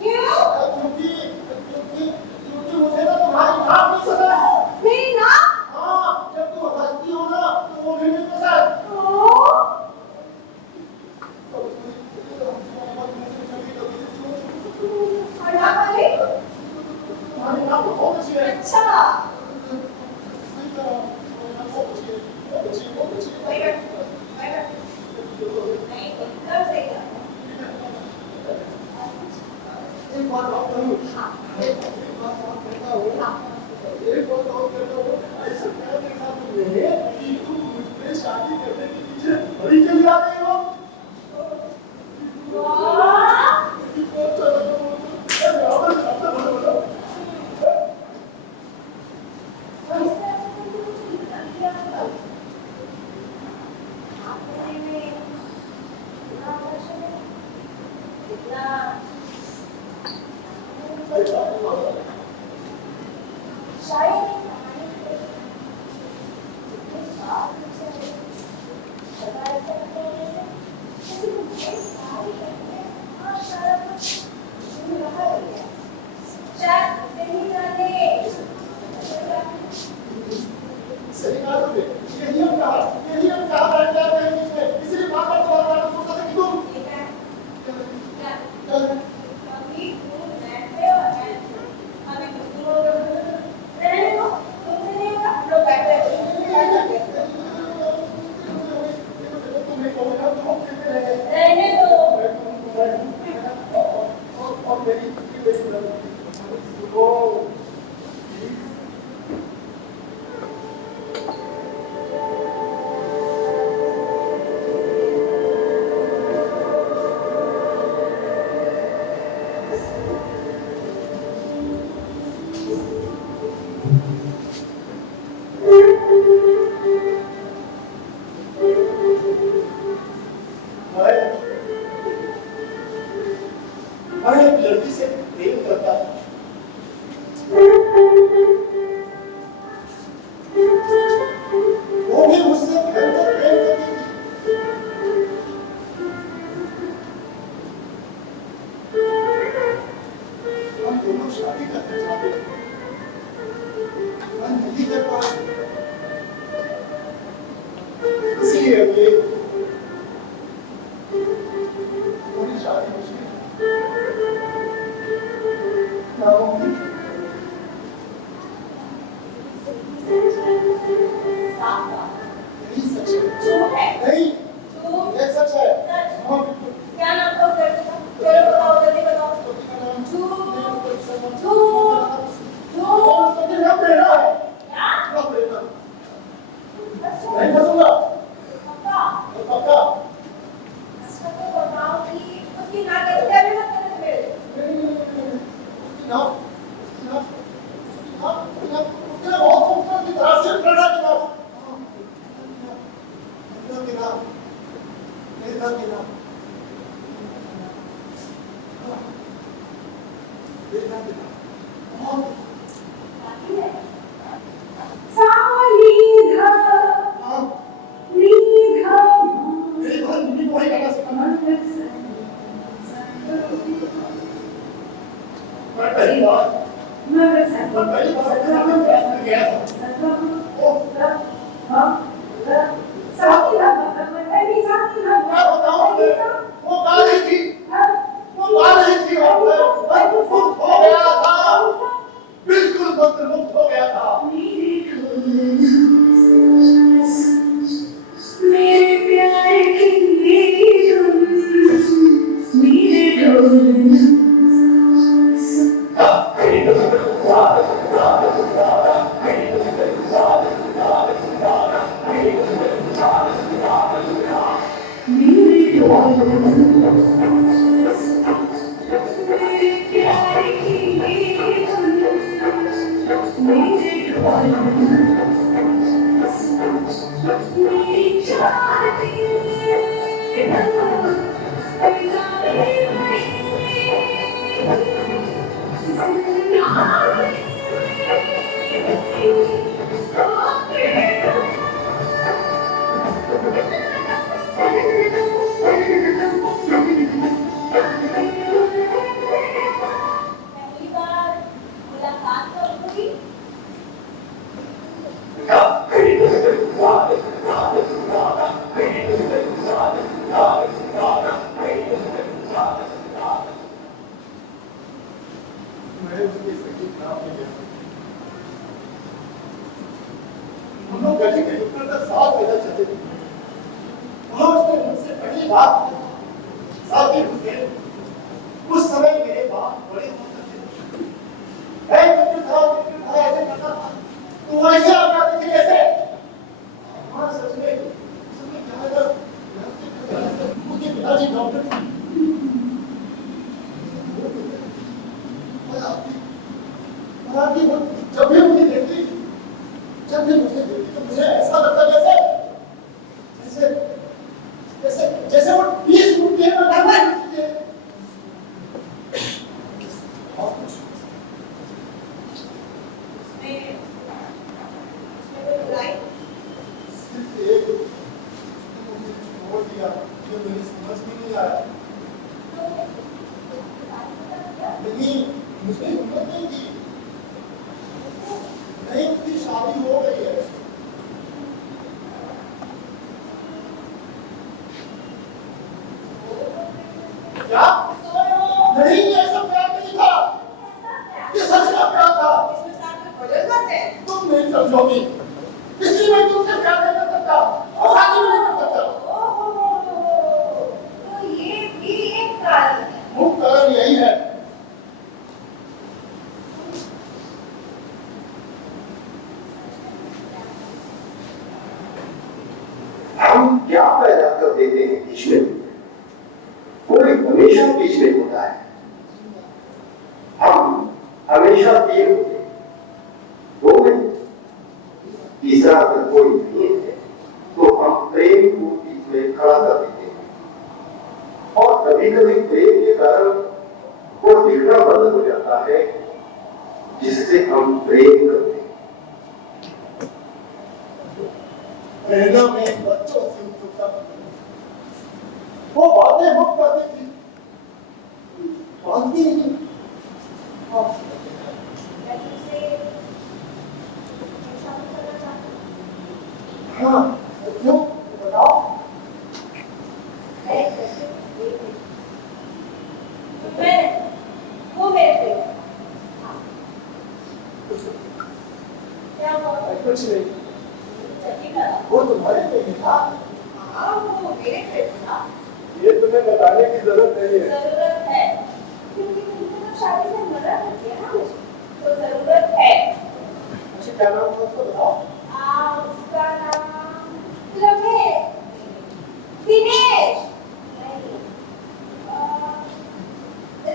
क्यों? क्योंकि मुझे ना तुम्हारी नाक नहीं पसंद है। मेरी नाक? हाँ, जब तुम हंसती हो ना, तो वो भी नहीं पसंद। और ना बोली? है ये पूरी शादी मुश्किल क्या होगी यही सच है झूठ है नहीं झूठ ये सच है सच। हाँ बिल्कुल क्या नाम था उस लड़के का चलो बताओ जल्दी बताओ पति का नाम झूठ झूठ झूठ पति का प्रेरणा है क्या क्या प्रेरणा अच्छा नहीं फंसूंगा पक्का पक्का अच्छा तो बताओ कि उसकी नाक कैसे क्या भी मत करने मेरे उसकी नाम उसने बहुत खूबसूरत की तरह से प्रेरणा की नाम प्रेरणा के नाम प्रेरणा के नाम बहुत बाकी है सालीधा हाँ लीधा मेरी बहन मम्मी को वही गाना सिखाना मैं पहली बार गया था मैं बताऊं वो गा रही थी और मैं मुक्त हो गया था बिल्कुल मंत्रमुग्ध हो गया था मेरे प्यार की धुन मेरे ढोल पहली बार मुलाकात कब हुई मैं उसके संगीत नाम में गया हम लोग गली के नुक्कड़ तक साथ पैदल चलते थे वहां उसने मुझसे पहली बात साथ ही घुसे उस समय मेरे बाप बड़े हुआ करते थे ऐसे करता था तू ऐसे आ जाती थी कैसे हाँ सच में क्या है उसके पिताजी डॉक्टर थे जब भी मुझे देखती तो मुझे ऐसा लगता जैसे वो 20 रुपये में लगा है और कुछ उसमें कोई बुराई सिर्फ एक उसने मुझे छोड़ दिया जो मेरी समझ में नहीं आया नहीं मुझे हिम्मत नहीं थी नहीं उसकी शादी हो गई है क्या नहीं ये सब प्यार नहीं था ये सच का प्यार था इसमें साथ में खोजल मत है तुम नहीं समझोगी इसलिए मैं तुमसे प्यार नहीं कर सकता और शादी भी नहीं कर सकता ओहो तो ये भी एक कारण है मुख्य कारण यही है हम क्या पैदा कर देते हैं बीच में कोई हमेशा बीच में होता है हम हमेशा तीन होते हैं दो में तीसरा अगर कोई नहीं है तो हम प्रेम को बीच में खड़ा कर देते हैं और कभी कभी प्रेम के कारण वो दिखना बंद हो जाता है जिससे हम प्रेम करते हैं प्रेरणा में बच्चों से उत्सुकता वो बातें हम करते थे बांधती नहीं मैं तुमसे शादी करना चाहती हूँ हाँ क्यों बताओ वो तुम्हारे लिए था। हाँ वो मेरे पे था। ये तुम्हें बताने की जरूरत नहीं है। जरूरत है क्योंकि तुमने तो शादी से मना कर दिया ना मुझे, तो जरूरत है। अच्छा क्या नाम था उसका बताओ। उसका नाम रमेश, दिनेश,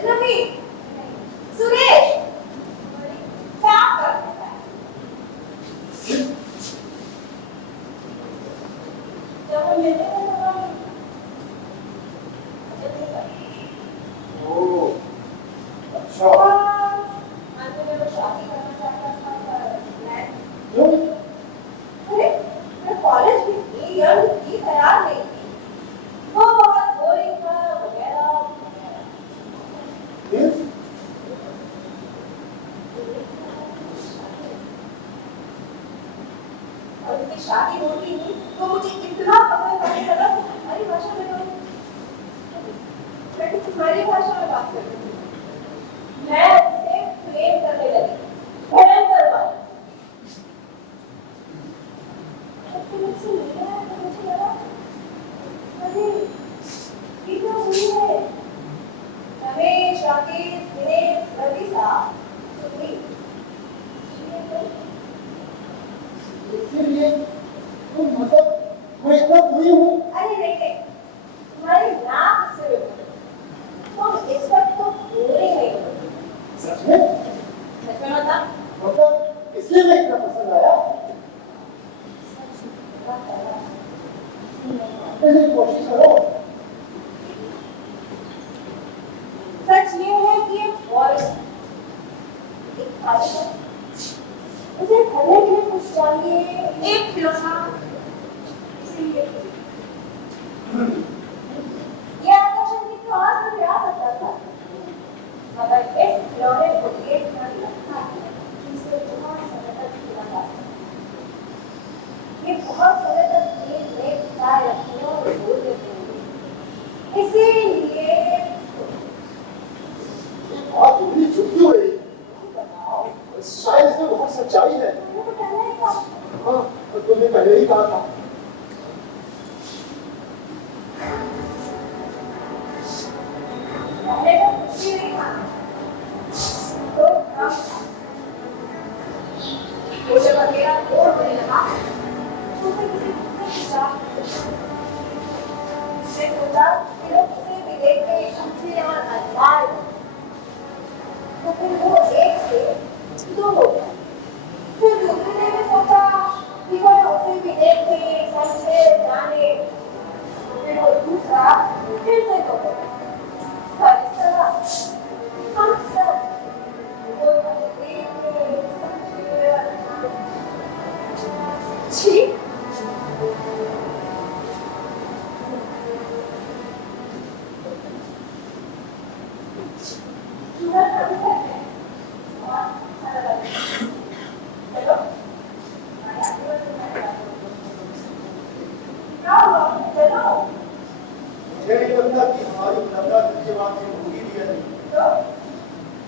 रवि, सुरेश। क्या करता है? जब हम मिलते हैं तो हम ओह अच्छा। अंत में वो शादी करना चाहता था पर मैं क्यों? अरे मैं कॉलेज में थी, यंग थी, तैयार नहीं थी। वो बहुत बोरिंग था वगैरह वगैरह। फिर? और उसकी शादी होती नहीं तो मुझे इतना पसंद आने लगा कि हमारी भाषा में तो मैं तुम्हारी भाषा में बात करती थी। मैं उससे प्रेम करने लगी, भयंकर बात। जब तुम मुझसे मिले हैं तो मुझे लगा अरे ये तो वही है, रमेश, राकेश, दिनेश, रवि साहब, सुनील। इसीलिए तुम मतलब मैं इतना बुरी हूँ। अरे नहीं नहीं, तुम्हारी नाक से तुम इस वक्त तो पूरे नहीं हो। सच में? सच में मतलब इसलिए मैं इतना पसंद आया। पहले कोशिश करो। सच ये है कि ये बॉय एक खाली है, उसे करने के लिए कुछ चाहिए, एक खिलौना, इसीलिए ये आकर्षण की आवाज में भी आ सकता था, मगर इस खिलौने को एक घर रखा है जिसे बहुत समय तक खेला जा सकता है। ये बहुत समय तक जेल में बिताए रखने और बोल देते हैं, इसीलिए बात इतनी झूठी हो रही है। शायद इसमें बहुत सच्चाई है। मैंने तो पहले ही कहा। हाँ, और तुमने पहले ही कहा था। पहले तो कुछ भी नहीं था, तो हम मुझे वगैरह तोड़ देने लगा, तो फिर किसी दूसरे के साथ मैं सोचा कि लोग उसे भी देख के अच्छे और अनजान, तो फिर वो एक से दो हो गया। फिर दूसरे ने भी सोचा कि वो उसे भी देख के समझे जाने, फिर वो दूसरा फिर से दो हो गया। और इस तरह हम सब वो देख के समझे और छी मुझे नहीं लगता कि हमारी मुलाकात इसके बाद से होगी भी या नहीं।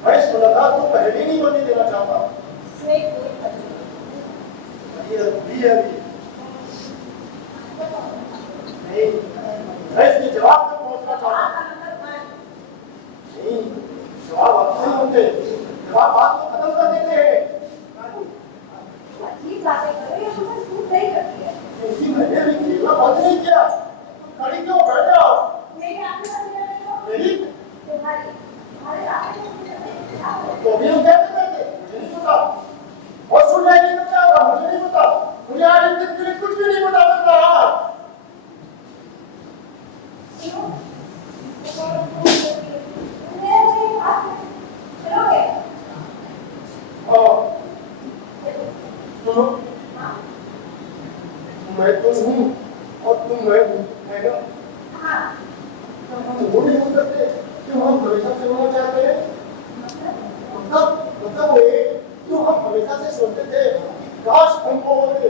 मैं इस मुलाकात को पहले ही नहीं बनने देना चाहता। ये अभी है अभी। नहीं, मैं इसके जवाब तक पहुंचना चाहता हूं। नहीं, जवाब आपसे ही होते। जवाब बात को खत्म कर देते हैं। अजीब बातें कर रही हो, तुम्हें सूट नहीं करती है। क्योंकि मैंने भी खेलना बंद नहीं किया। तुम खड़ी क्यों बैठ जाओ? मेरी आंखें बंद कर रही हो। मेरी? तुम्हारी आंखें बंद कर रही हो। तो भी हम क्या करते थे? मुझे नहीं पता। और सुन रहे नहीं बच्चा होगा, मुझे नहीं पता। मुझे आज इन दिन के लिए कुछ भी नहीं बता सकता। सुनो, मेरे से एक बात है, चलोगे? हाँ, सुनो, मैं तुम हूँ और तुम मैं हूँ, है ना? हाँ। हम वो नहीं हो सकते कि हम हमेशा से होना चाहते हैं। मतलब ये जो हम हमेशा से सोचते थे कि काश हमको होते।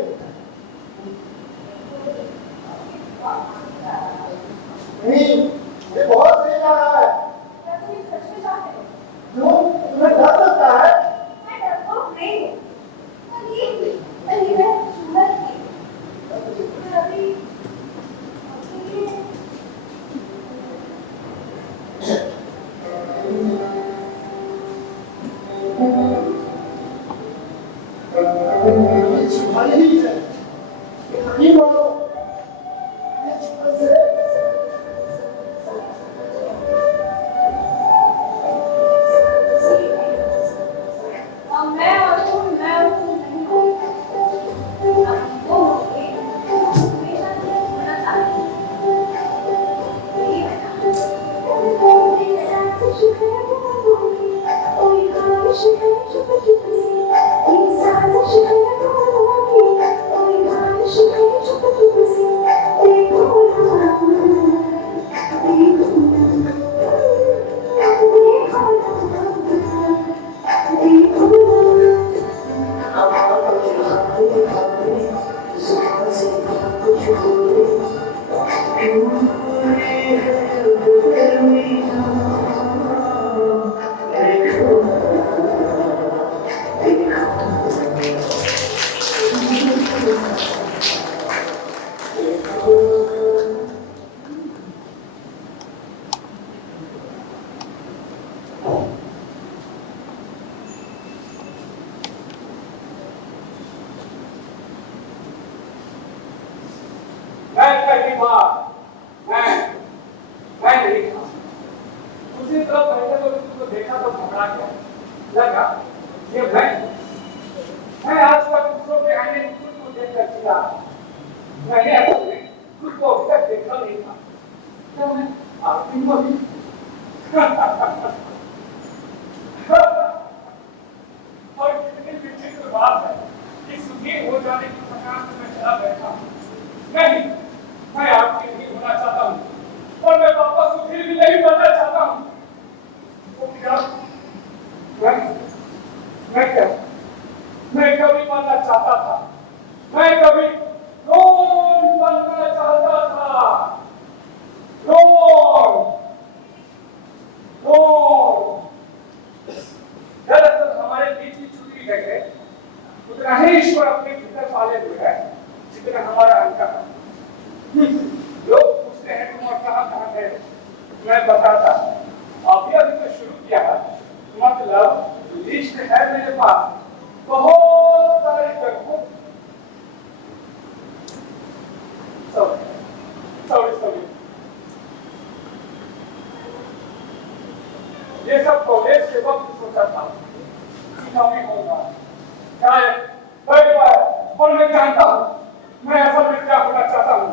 नहीं, ये बहुत सही लग रहा है। क्या तुम सच में चाहते हो? क्यों? तुम्हें डर लगता है? मैं डरपोक नहीं हूँ। अरे मैं सुंदर थी। कभी छुपाने ही है ये मानो ये छुपा से अब मैं और तुम नहीं हूँ अब वो होंगे हमेशा से होना चाहते हैं यही है ना मैं पहली बार मैं नहीं था दूसरी तरफ पहले तो तुमको देखा तो घबरा गया लगा ये मैं आज तक दूसरों के आईने में खुद को देख कर जिया मैंने असल में खुद को अभी तक देखा नहीं था तो मैं आखिरी को भी और कितनी विचित्र बात है कि सुखी हो जाने की मकान में मैं चला बैठा नहीं मैं आपके नहीं होना चाहता हूँ और मैं वापस सुखी भी नहीं बनना चाहता हूँ तो क्या मैं कभी बनना चाहता था मैं कभी ड्रोन बनना चाहता था ड्रोन दरअसल हमारे बीच की छुट्टी जगह उतना ही ईश्वर अपने भीतर पाले हुए है जितना हमारा अंका लोग पूछते हैं तुम और कहाँ है मैं बताता अभी तो शुरू किया है मतलब लिस्ट है मेरे पास बहुत सारे जगहों सॉरी ये सब कॉलेज के वक्त सोचा था कि होगा शायद पहली बार और मैं जानता हूँ मैं असल में क्या होना चाहता हूँ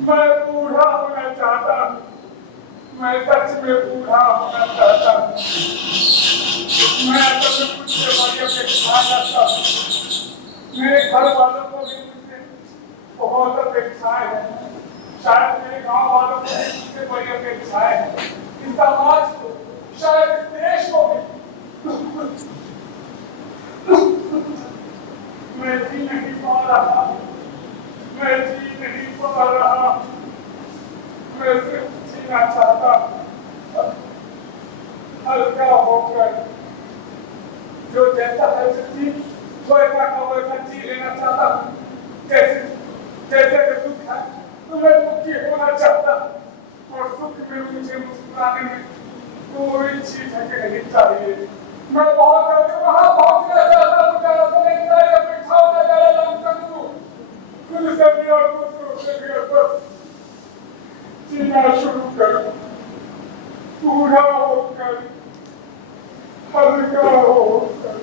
मैं बूढ़ा होना चाहता हूँ मैं सच में बूढ़ा होना चाहता हूँ मैं असल में कुछ बीमारियों के ध्यान रखता हूँ मेरे घर वालों को भी मुझसे बहुत अपेक्षाएं हैं शायद मेरे गांव वालों को भी मुझसे बड़ी अपेक्षाएं हैं इस समाज को शायद इस देश को भी मैं जी नहीं पा रहा मैं सिर्फ जीना चाहता हूँ हल्का होकर जो जैसा है जी वो ऐसा का वैसा जी लेना चाहता हूँ जैसे कि दुख है तो मैं दुखी होना चाहता और सुख में मुझे मुस्कुराने में कोई चीज है कि नहीं चाहिए मैं बहुत जल्दी वहां पहुंचना चाहता हूँ जहाँ से मेरी सारी अपेक्षाओं का जरा लग सकूं खुद से भी और दूसरों से भी और बस जीना शुरू करूं पूरा होकर हल्का होकर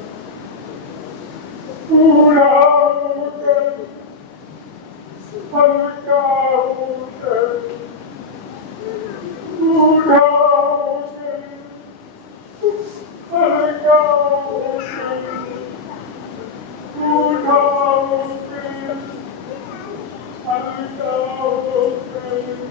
पूरा होकर हल्का होकर पूरा होकर हल्का होकर पूरा होकर हल्का होकर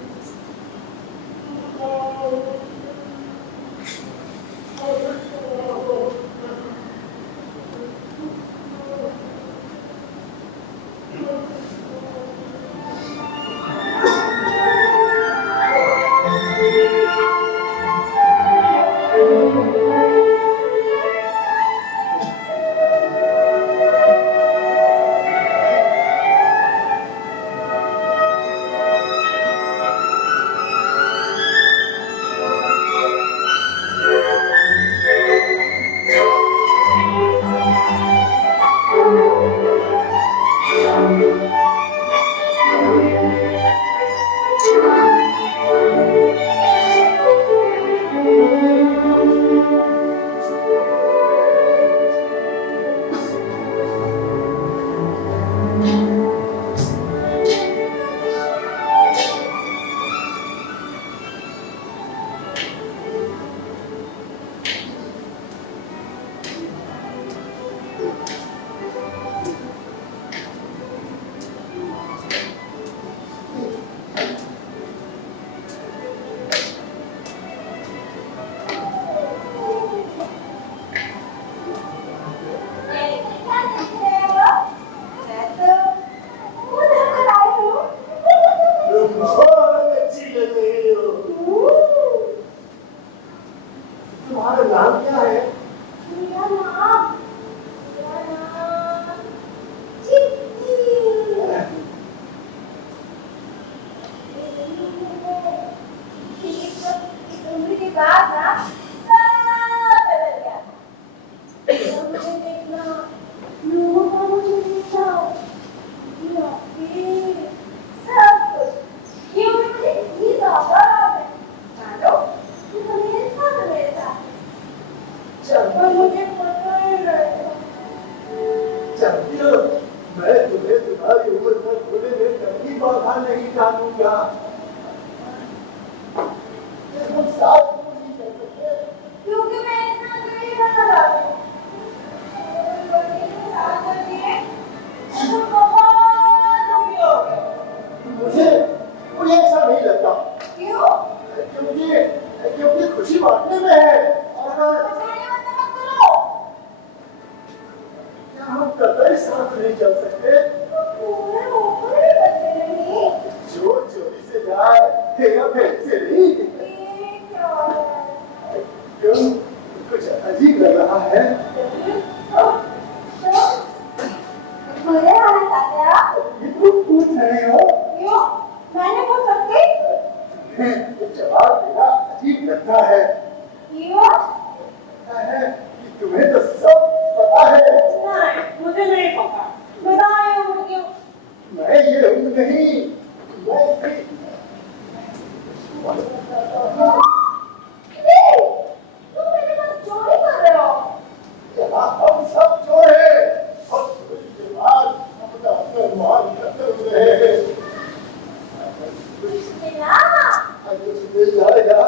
नहीं, मैं इसकी तुम मेरे पास चोरी कर रहे हो। यहाँ हम सब चोर हैं और चोरी के बाद अपना सम्मान करते हुए अगर मिल जाएगा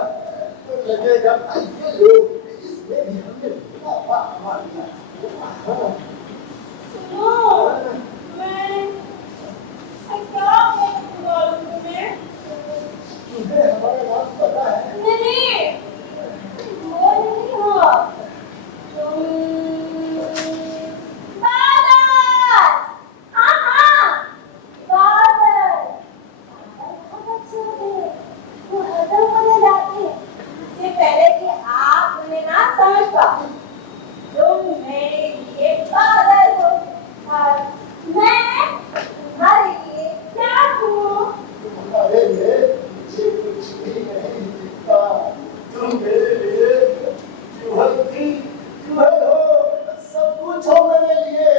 तो लगेगा ये लोग इसमें भी हमने पाप मार दिया। सुनो, मैं क्या बोलूं तुम्हें? तुम्हें हमारा नाम पता है? नहीं, वो नहीं हुआ। तुम बादल, हाँ हाँ, बादल। बहुत अच्छे होते हैं, वो हरदम मुझे जाते हैं। इससे पहले कि आप उन्हें ना समझ पाओ, तुम मेरे लिए बादल हो और मैं तुम्हारे लिए क्या हूँ? तुम्हारे लिए मुझे कुछ भी नहीं दिखता। तुम मेरे लिए चूहल थी, चूहल हो, सब कुछ हो मेरे लिए।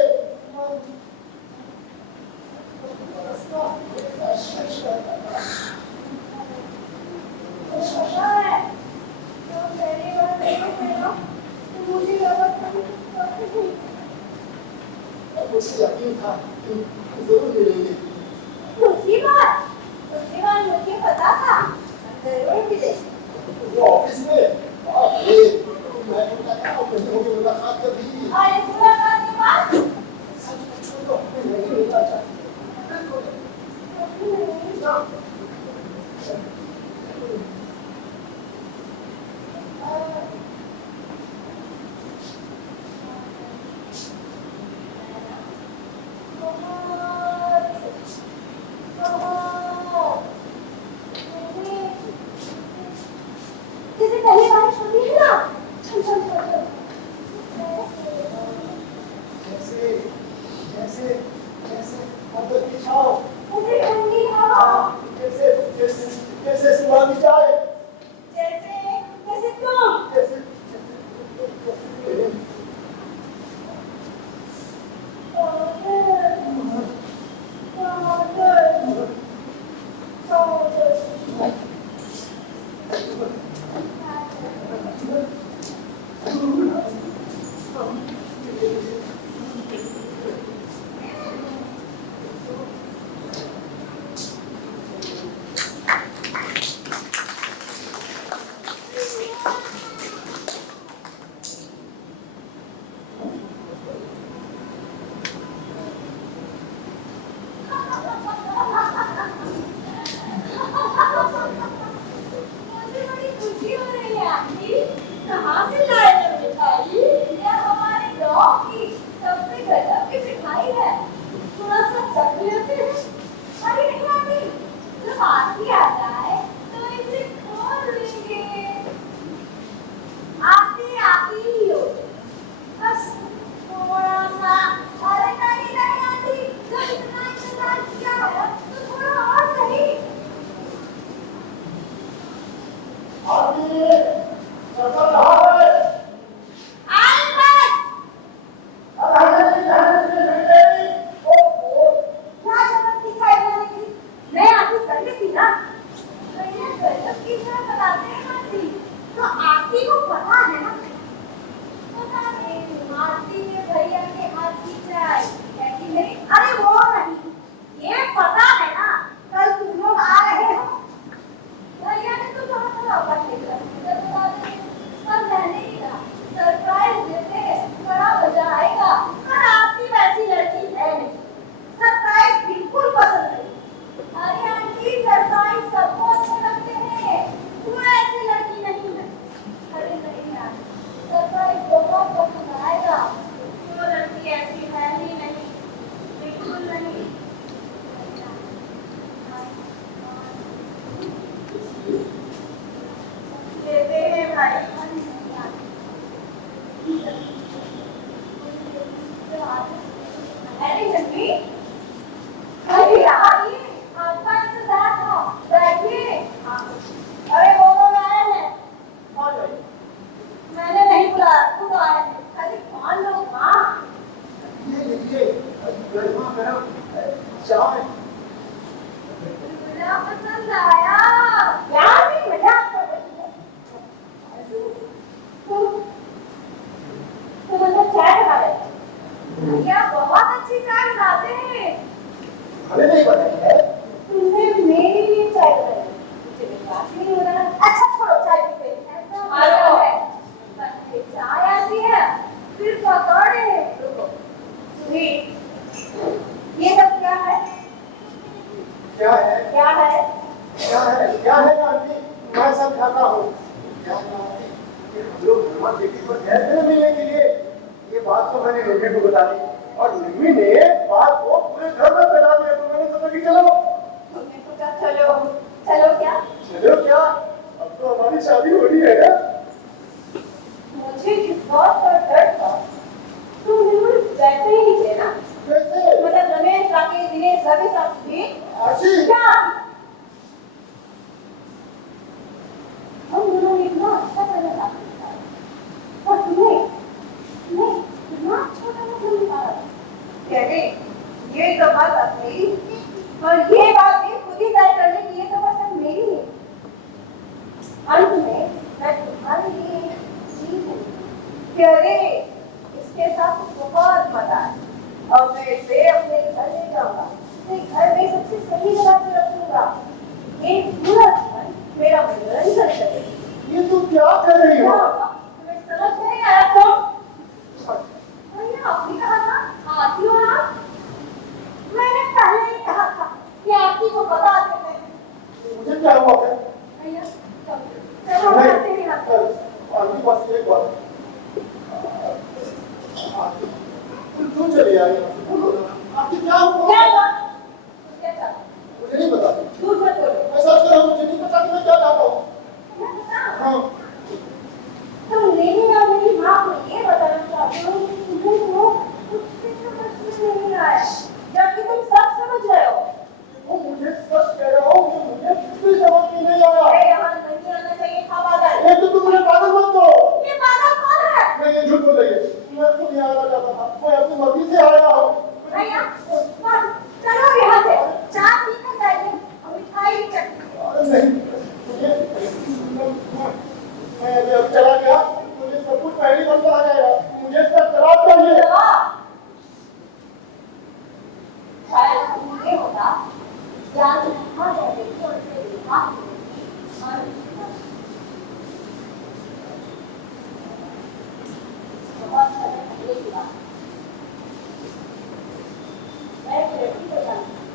बरसता मेरा शशा शशा है, तो पहली बार देखो मेरा, तो मुझे लगा था कि और मुझे यकीन था तुम जरूर मिलेंगे। दूसरी बार मुझे पता था, हम जरूर मिलेंगे। वो ऑफिस में बाप रे, मैं उनका क्या नहीं होगी मुलाकात कभी। और इस मुलाकात के बाद सच पूछो तो मैं नहीं मिलना चाहती। जैसे पहली बारिश होती है ना, चल चल चल चल। जैसे जैसे जैसे मदद की छाव, जैसे ठंडी हवा, जैसे जैसे जैसे सुबह की चाय, जैसे जैसे तुम। जैसे मुझे बड़ी खुशी हो रही है आंटी। कहाँ से लाए हो मिठाई? यह हमारे गांव की सबसे गजब की मिठाई है। थोड़ा सा चख लेते हैं। अरे नहीं आंटी, जब आरती आ जाए तो इसे खोल लेंगे। आरती आती ही हो, बस थोड़ा सा। अरे नहीं नहीं आंटी, जब इतना इंतजार किया है तो थोड़ा और सही। आगे चल रहा है। आई बस। अरे ओ क्या जरूरत थी चाय बनाने की? मैं आरती कर लेती ना। भैया गजब की चाय बनाते हैं आरती। तो आरती को पता है ना? पता नहीं आरती ने भैया के हाथ की चाय है कि नहीं? अरे वो नहीं, ये पता है ना कल तुम लोग आ रहे हो। भैया ने तो कहा था वापस लेकर जब बता दें पर मैंने ही कहा सरप्राइज देते हैं, बड़ा मजा आएगा। पर आपकी वैसी लड़की है नहीं, सरप्राइज बिल्कुल पसंद नहीं। अरे आंटी, सरप्राइज सबको अच्छे लगते हैं, वो ऐसी लड़की नहीं है। अरे नहीं यार, सरप्राइज बहुत पसंद आएगा। वो लड़की ऐसी है ही नहीं, बिल्कुल नहीं। लेते हैं भाई। अरे जन्मी, अरे आइए, आपका इंतजार था, बैठिए। अरे वो लोग आए हैं। कौन है? मैंने नहीं बुलाया, खुद आए हैं। अरे कौन लोग? हाँ, ये लीजिए गर्मा गरम चाय। बड़ा पसंद आया। यार भी मजाक कर रही है। तुम मतलब चाय बना रहे हो? भैया बहुत अच्छी चाय बनाते हैं। हमें नहीं पता है। तुमने मेरे लिए चाय बनाई, मुझे विश्वास नहीं हो रहा। अच्छा छोड़ो चाय पीते हैं। आया है पहले चाय आती है फिर पकौड़े। रुको सुनिए, ये सब क्या है? क्या है? क्या है? क्या है? क्या है आंटी? मैं सब खाता हूँ। क्या है आंटी? कि हम लोग मेहमान बेटी को गए थे मिलने के लिए। ये बात तो मैंने निम्मी को बता दी और निम्मी ने बात को पूरे घर में फैला दिया। तो मैंने सोचा कि चलो। तुमने सोचा चलो चलो क्या? चलो क्या? अब तो हमारी शादी हो रही है ना? मुझे जिस बात का डर था तुम बिल्कुल वैसे ही थे ना। कैसे? मतलब रमेश राकेश दिनेश रवि शास्त्री आशी क्या हम दोनों ने इतना अच्छा समय साथ बिताया और तुम्हें इतना छोटा मतलब निकाला। कहते ये तो बात अपनी और ये बात भी खुद ही तय कर ले कि ये तो बस अब मेरी है। अंत में मैं तुम्हारे लिए जी हूँ। कहते इसके साथ बहुत मजा है और मैं इसे अपने घर ले जाऊंगा। इसे घर में सबसे सही जगह पे रखूंगा। ये पूरा जीवन मेरा मनोरंजन करेगा। ये तुम क्या कर रही हो? तुम्हें समझ नहीं आया तो? भैया आपने कहा था आती हो ना? मैंने पहले ही कहा था कि आती को बता देते हैं। मुझे क्या हुआ है? भैया चलो आते हैं आप। आंटी बस एक बात। तुम क्यों चली आई? बोलो ना। आंटी क्या हुआ? क्या हुआ? क्या चाहते? मुझे नहीं पता। झूठ मत बोलो। ऐसा करो, मुझे नहीं पता कि मैं क्या चाहता हूँ। मैं बताऊं? हाँ। तुम मेरी और मेरी माँ को ये बताना चाहते हो कि तुम्हें वो कुछ भी समझ में नहीं आया जबकि तुम सब समझ रहे हो। वो मुझे सच कह रहा हूँ कि मुझे कुछ भी समझ में नहीं आया। अरे यहाँ नहीं आना चाहिए था पागल। ये तो तुम मुझे पागल मत दो। ये पागल कौन है? मैं ये झूठ बोल रही है। मैं खुद यहाँ आना चाहता था। मैं अपनी मर्जी से आया हूँ। भैया बस चलो यहाँ से। चाय पीकर जाइए और मिठाई भी चटनी। अरे नहीं, मैं जब चला गया मुझे सब कुछ पहले बंद आ जाएगा। मुझे इसका जवाब चाहिए। शायद ये होता या तो हमारे देखो से विवाह और बहुत समय पहले की बात। मैं एक लड़की को जानती हूँ।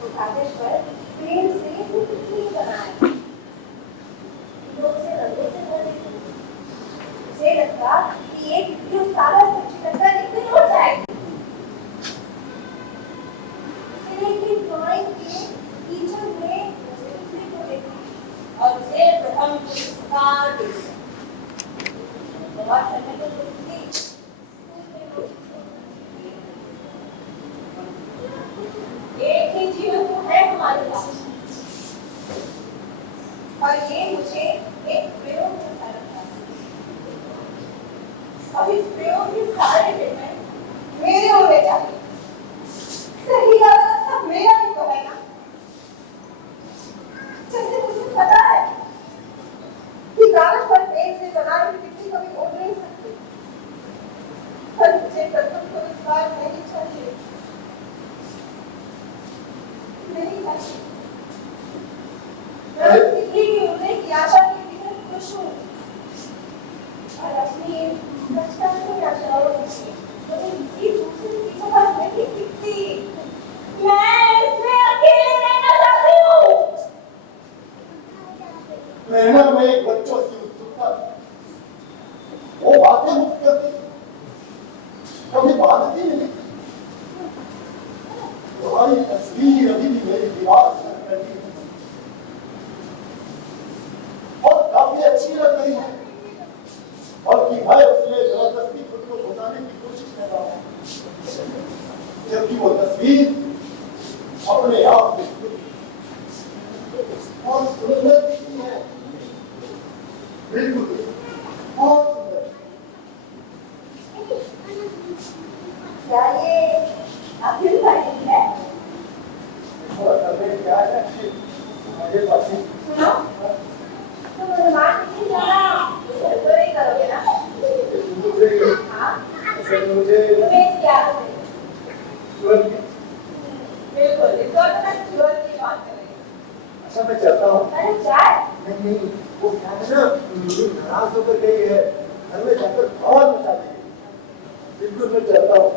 तो कागेश्वर प्रेम से कितनी बनाए लोग से रंगों से भर देते हैं। उसे लगता कि ये वीडियो सारा सच्ची लगता है लेकिन हो जाएगी। लेकिन ड्राइंग के टीचर ने उसे लिखने को देखा और उसे प्रथम पुरस्कार दिया। बहुत समय तो देखती एक ही जीवन तो है हमारे पास और ये मुझे एक प्रयोग जैसा लगता है। अब इस प्रयोग के सारे निर्णय मेरे होने चाहिए। सही या गलत सब मेरा ही तो है ना। जैसे मुझे पता है कि कागज पर पेन से बना रही टिप्पणी कभी उड़ नहीं सकती पर मुझे प्रथम पुरस्कार नहीं चाहिए। नहीं चाहिए। मैं टिप्पणी की उड़ने की आशा के बिना खुश हूँ और अपनी बचपन की आशाओं से कभी किसी दूसरे की जगह नहीं टिकती। मैं इसमें अकेले रहना चाहती हूँ। प्रेरणा में एक बच्चों की उत्सुकता वो बातें मुक्त करती कभी बांधती नहीं। तुम्हारी तस्वीर अभी भी मेरी दीवार पर लगी है और काफी अच्छी लग रही है बल्कि मैं उसमें जबरदस्ती खुद को घुटाने की कोशिश कर रहा हूँ जबकि वो तस्वीर अपने आप में और सुंदर दिखती है। बिल्कुल बहुत सुंदर। क्या ये अखिल भाई है? थोड़ा करने क्या है मेरे पास ही सुनो, तुम हनुमान जी की ज्यादा तो नहीं करोगे ना? मुझे हाँ? असल में मुझे तुम्हें इसकी आदत है। तुरंत बिल्कुल, इस बार तो मैं तुरंत की बात कर रही हूँ। अच्छा मैं चाहता हूँ अरे चाय? नहीं वो क्या है ना नाराज होकर गई है घर में जाकर बहुत मचा देगी बिल्कुल मैं चाहता हूँ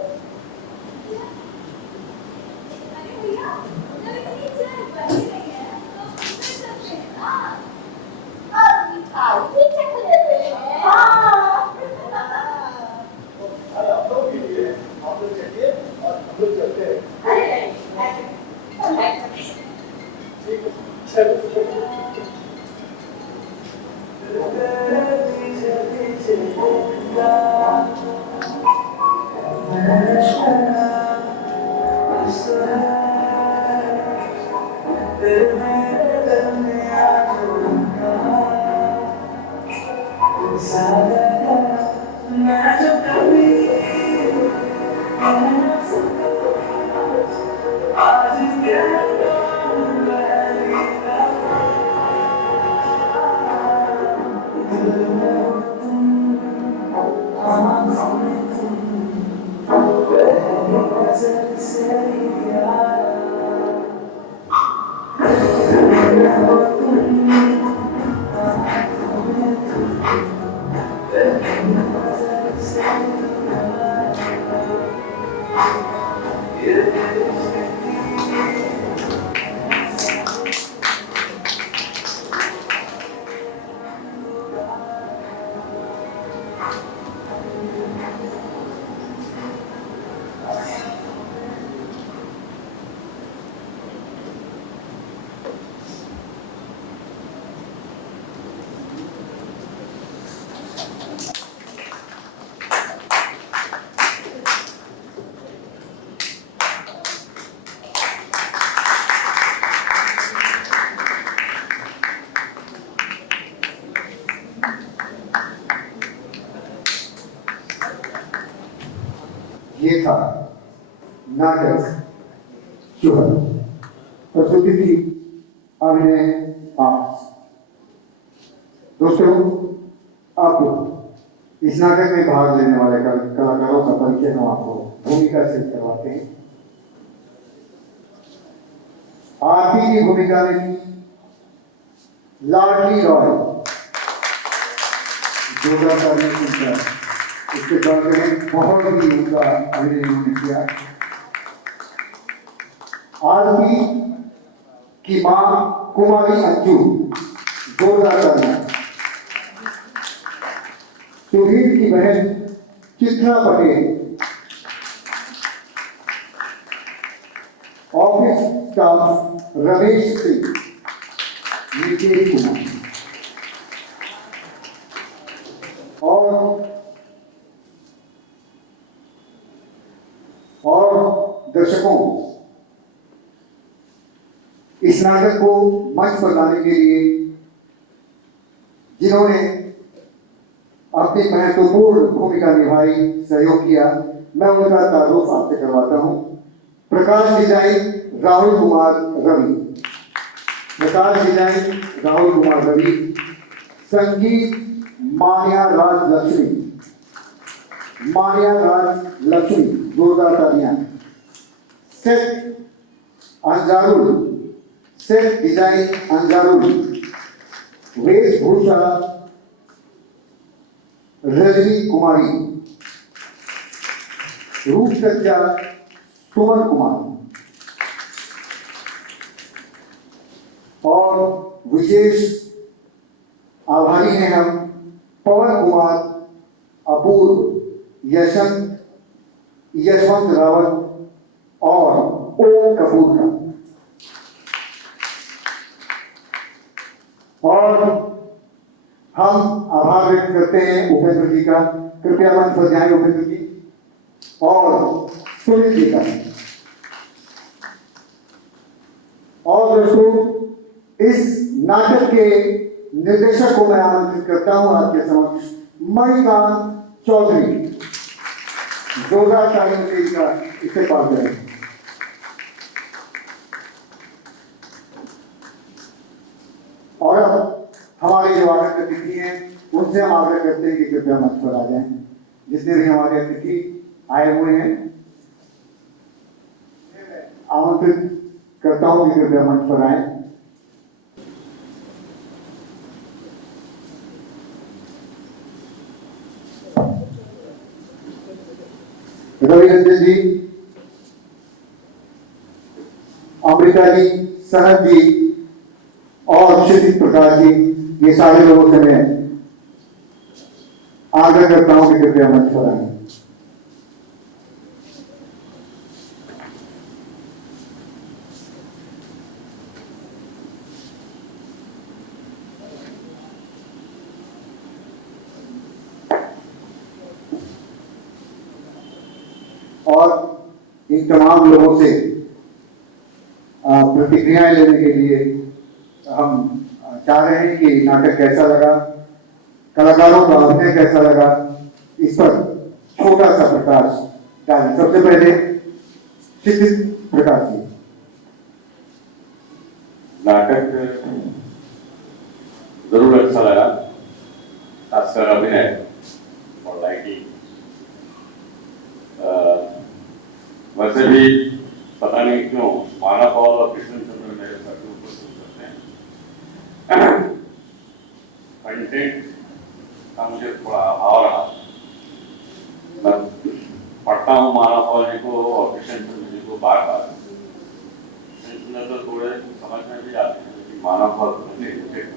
अरे भैया, जब इतनी चाय बनी रही है, तो कर सकते हैं ना? और मिठाई भी चख लेते हैं। हाँ। अरे आप लोग के लिए आप लोग चलिए और हम लोग चलते हैं अरे नहीं, ऐसे नहीं। ठीक है चलो ये था नाटक चूहा। प्रस्तुति थी अभिनय आर्ट्स। दोस्तों, अब इस नाटक में भाग लेने वाले कलाकारों का परिचय हम आपको भूमिका से करवाते हैं। आरती की भूमिका में थी लाडली रॉय, जोड़ा करने की इसके बाद में बहुत ही उनका अभिनय उन्होंने किया। आरती की मां कुमारी अंजू, जोरदार करना। सुधीर की बहन चित्रा पटेल, ऑफिस स्टाफ रमेश सिंह, निकेश कुमार और दर्शकों, इस नाटक को मंच पर लाने के लिए जिन्होंने अपनी महत्वपूर्ण भूमिका निभाई, सहयोग किया, मैं उनका तारुफ आपसे करवाता हूं। प्रकाश डिजाइन राहुल कुमार रवि, प्रकाश डिजाइन राहुल कुमार रवि। संगीत मान्या राज लक्ष्मी, मान्या राज लक्ष्मी, जोरदार तालियां। Set Anjarul, set design Anjarul. वेशभूषा रजनी कुमारी, रूपसज्जा सुमन कुमार और विशेष आभारी हैं हम पवन कुमार, अपूर्व, यशवंत रावत और ओम कपूर का। और हम आभार व्यक्त करते हैं उपेंद्र जी का। कृपया मंच पर जाएं उपेंद्र जी, और सुनील जी का। और दोस्तों, इस नाटक के निर्देशक को मैं आमंत्रित करता हूं आपके समक्ष, मणिकांत चौधरी। जोरदार तालियों से इनका इस्तेमाल करें। उनसे हम आग्रह करते हैं कि कृपया मंच पर आ जाएं। जितने भी हमारे अतिथि आए हुए हैं आमंत्रित करता हूं कि कृपया मंच पर आए। रवि रंजन जी, अमृता जी, सनत जी और क्षितिज प्रकाश जी, ये सारे लोगों से मैं आग्रह करता हूं कि कृपया मंच पर आए। और इन तमाम लोगों से प्रतिक्रियाएं लेने के लिए हम चाह रहे हैं कि नाटक कैसा लगा, कलाकारों का अभिनय कैसा लगा, इस पर छोटा सा प्रकाश डालें। सबसे पहले क्षितिज प्रकाश जी। नाटक जरूर अच्छा लगा, खासकर अभिनय और लाइटिंग। वैसे भी पता नहीं क्यों माना पॉल और कृष्ण चंद्र मेरे सर के ऊपर सूट करते हैं। कंटेंट का मुझे थोड़ा अभाव रहा। मैं पढ़ता हूँ माना पॉल जी को और कृष्ण चंद्र जी को बार बार। कृष्ण चंद्र तो थोड़े समझ में भी आते हैं, लेकिन माना पॉल समझ में आते हैं।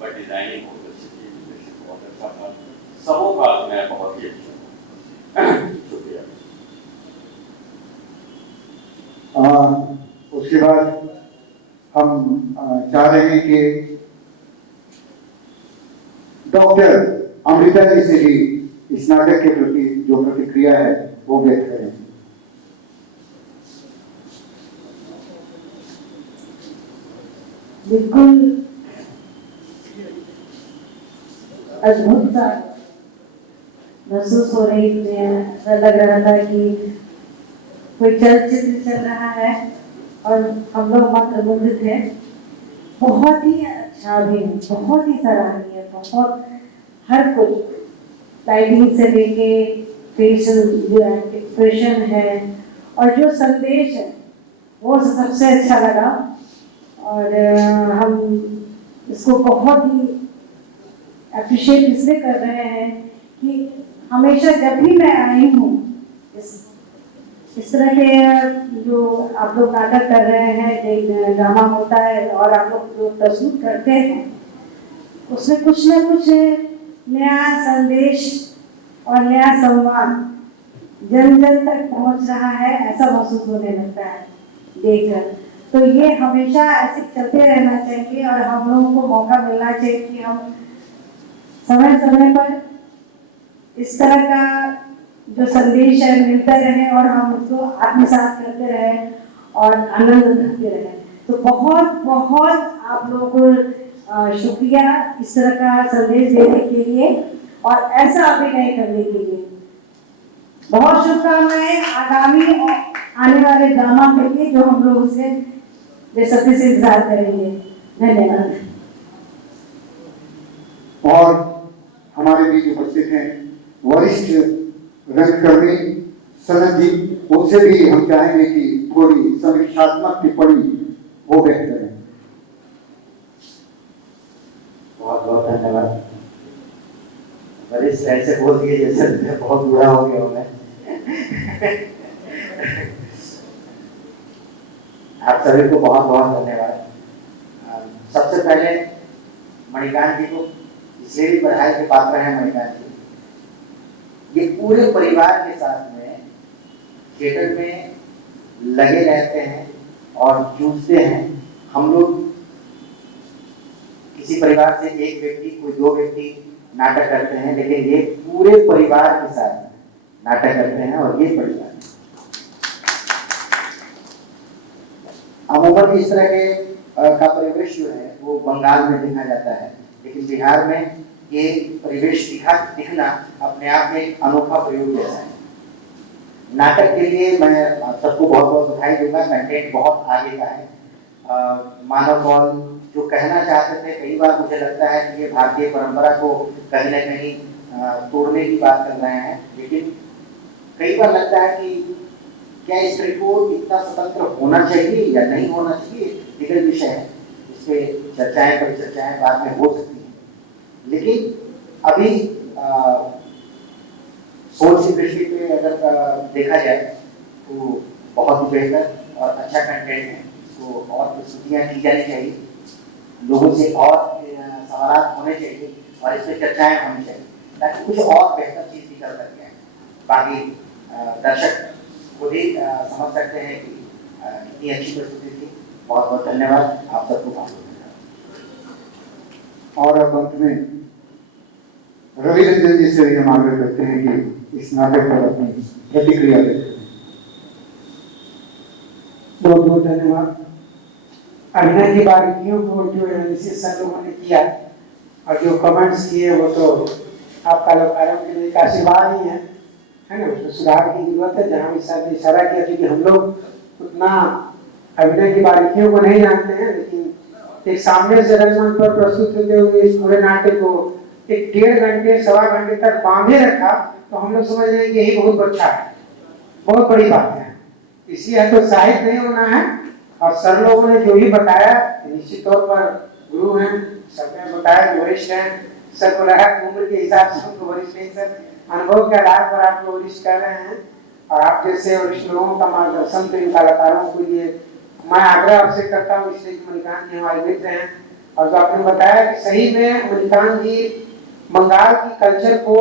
बट डिजाइनिंग बहुत अच्छी थी, बहुत अच्छा था, सबों का अभिनय बहुत ही अच्छा। शुक्रिया। उसके बाद हम चाह रहे हैं कि डॉक्टर अमृता जी से भी इस नाटक के प्रति जो प्रतिक्रिया है वो व्यक्त करें। बिल्कुल अद्भुत सा महसूस हो रही थी। ऐसा लग रहा था कि कोई चलचित्र चल रहा है और हम लोग मंत्रमुग्ध थे। बहुत ही अच्छा भी, बहुत ही सराहनीय, बहुत हर कुछ लाइटिंग से लेके फेशियल जो एक्सप्रेशन है और जो संदेश है वो सबसे अच्छा लगा। और हम इसको बहुत ही अप्रिशिएट इसलिए कर रहे हैं कि हमेशा जब भी मैं आई हूँ इस तरह के जो आप लोग नाटक कर रहे हैं, ड्रामा होता है और आप लोग जो प्रस्तुत करते हैं उसमें कुछ ना कुछ नया संदेश और नया संवाद जन जन तक पहुंच रहा है, ऐसा महसूस होने लगता है देखकर। तो ये हमेशा ऐसे चलते रहना चाहिए और हम लोगों को मौका मिलना चाहिए कि हम समय समय पर इस तरह का जो संदेश है मिलता रहे और हम उसको आत्मसात करते रहे और आनंद उठाते रहे। तो बहुत बहुत आप लोगों को शुक्रिया इस तरह का संदेश देने के लिए और ऐसा अभिनय करने के लिए। बहुत शुभकामनाएं आगामी आने वाले ड्रामा के लिए जो हम लोग उसे बेसब्री से इंतजार करेंगे। धन्यवाद। और हमारे बीच उपस्थित हैं वरिष्ठ रंगकर्मी सनत जी, उनसे भी हम चाहेंगे कि थोड़ी समीक्षात्मक टिप्पणी वो व्यक्त करें। बहुत बहुत धन्यवाद। वरिष्ठ ऐसे बोल दिए जैसे बहुत बुरा हो गया मैं। आप सभी को बहुत बहुत धन्यवाद। सबसे पहले मणिकांत जी को इसलिए भी बधाई के पात्र हैं। मणिकांत जी ये पूरे परिवार के साथ में थिएटर में लगे रहते हैं और जूझते हैं। हम लोग किसी परिवार से एक व्यक्ति, कोई दो व्यक्ति नाटक करते हैं, लेकिन ये पूरे परिवार के साथ नाटक करते हैं और ये परिवार अमूमन इस तरह के का परिवेश जो है वो बंगाल में देखा जाता है, लेकिन बिहार में ये परिवेश दिखना अपने आप में एक अनोखा प्रयोग जैसा है। नाटक के लिए मैं सबको बहुत बहुत बधाई दूंगा। कंटेंट बहुत आगे का है मानव कौल जो कहना चाहते थे, कई बार मुझे लगता है कि ये भारतीय परंपरा को कहीं ना कहीं तोड़ने की बात कर रहे हैं, लेकिन कई बार लगता है कि क्या स्त्री को इतना स्वतंत्र होना चाहिए या नहीं होना चाहिए, लीगल विषय है, इस पे चर्चाएं परिचर्चाएं बाद में हो सकती हैं, लेकिन अभी सोच की दृष्टि पे अगर देखा जाए तो बहुत ही बेहतर और अच्छा कंटेंट है, इसको और प्रस्तुतियाँ की जानी चाहिए, लोगों से और सवाल होने चाहिए और इस पर चर्चाएं होनी चाहिए ताकि कुछ और बेहतर चीज़ निकल सकते हैं। बाकी दर्शक को भी समझ सकते हैं कि कितनी अच्छी प्रस्तुति थी। बहुत बहुत धन्यवाद आप सबको, बहुत धन्यवाद। और अब अंत में रवि रंजन जी से भी हम आग्रह करते हैं कि इस नाटक पर अपनी प्रतिक्रिया देते हैं। बहुत बहुत धन्यवाद। अभिनय की बारीकियों को जो एनालिसिस सर लोगों ने किया और जो कमेंट्स किए वो तो आपका लोकार्पण के लिए एक आशीर्वाद ही है ना, उसमें सुधार की जरूरत है। जहाँ भी सर ने इशारा किया क्योंकि हम लोग उतना अभिनय की बारीकियों को नहीं जानते हैं, लेकिन एक सामने से रंगमंच पर प्रस्तुत होते हुए इस पूरे नाटक को एक 1.5 घंटे सवा घंटे तक बांधे रखा, तो हम लोग समझ रहे हैं कि यही बहुत अच्छा है, बहुत बड़ी बात है। इसलिए हतोत्साहित नहीं होना है। और सर लोगों ने जो भी बताया निश्चित तौर पर गुरु हैं, सबने बताया वरिष्ठ हैं, सर को लगा उम्र के हिसाब से उनको वरिष्ठ नहीं, सर अनुभव के आधार पर आपको वरिष्ठ कर रहे हैं और आप जैसे वरिष्ठ लोगों का मार्गदर्शन तो इन कलाकारों के लिए मैं आग्रह आपसे करता हूँ, इसलिए मणिकांत जी हमारे मित्र हैं। और जो आपने बताया कि सही में मणिकांत जी बंगाल की कल्चर को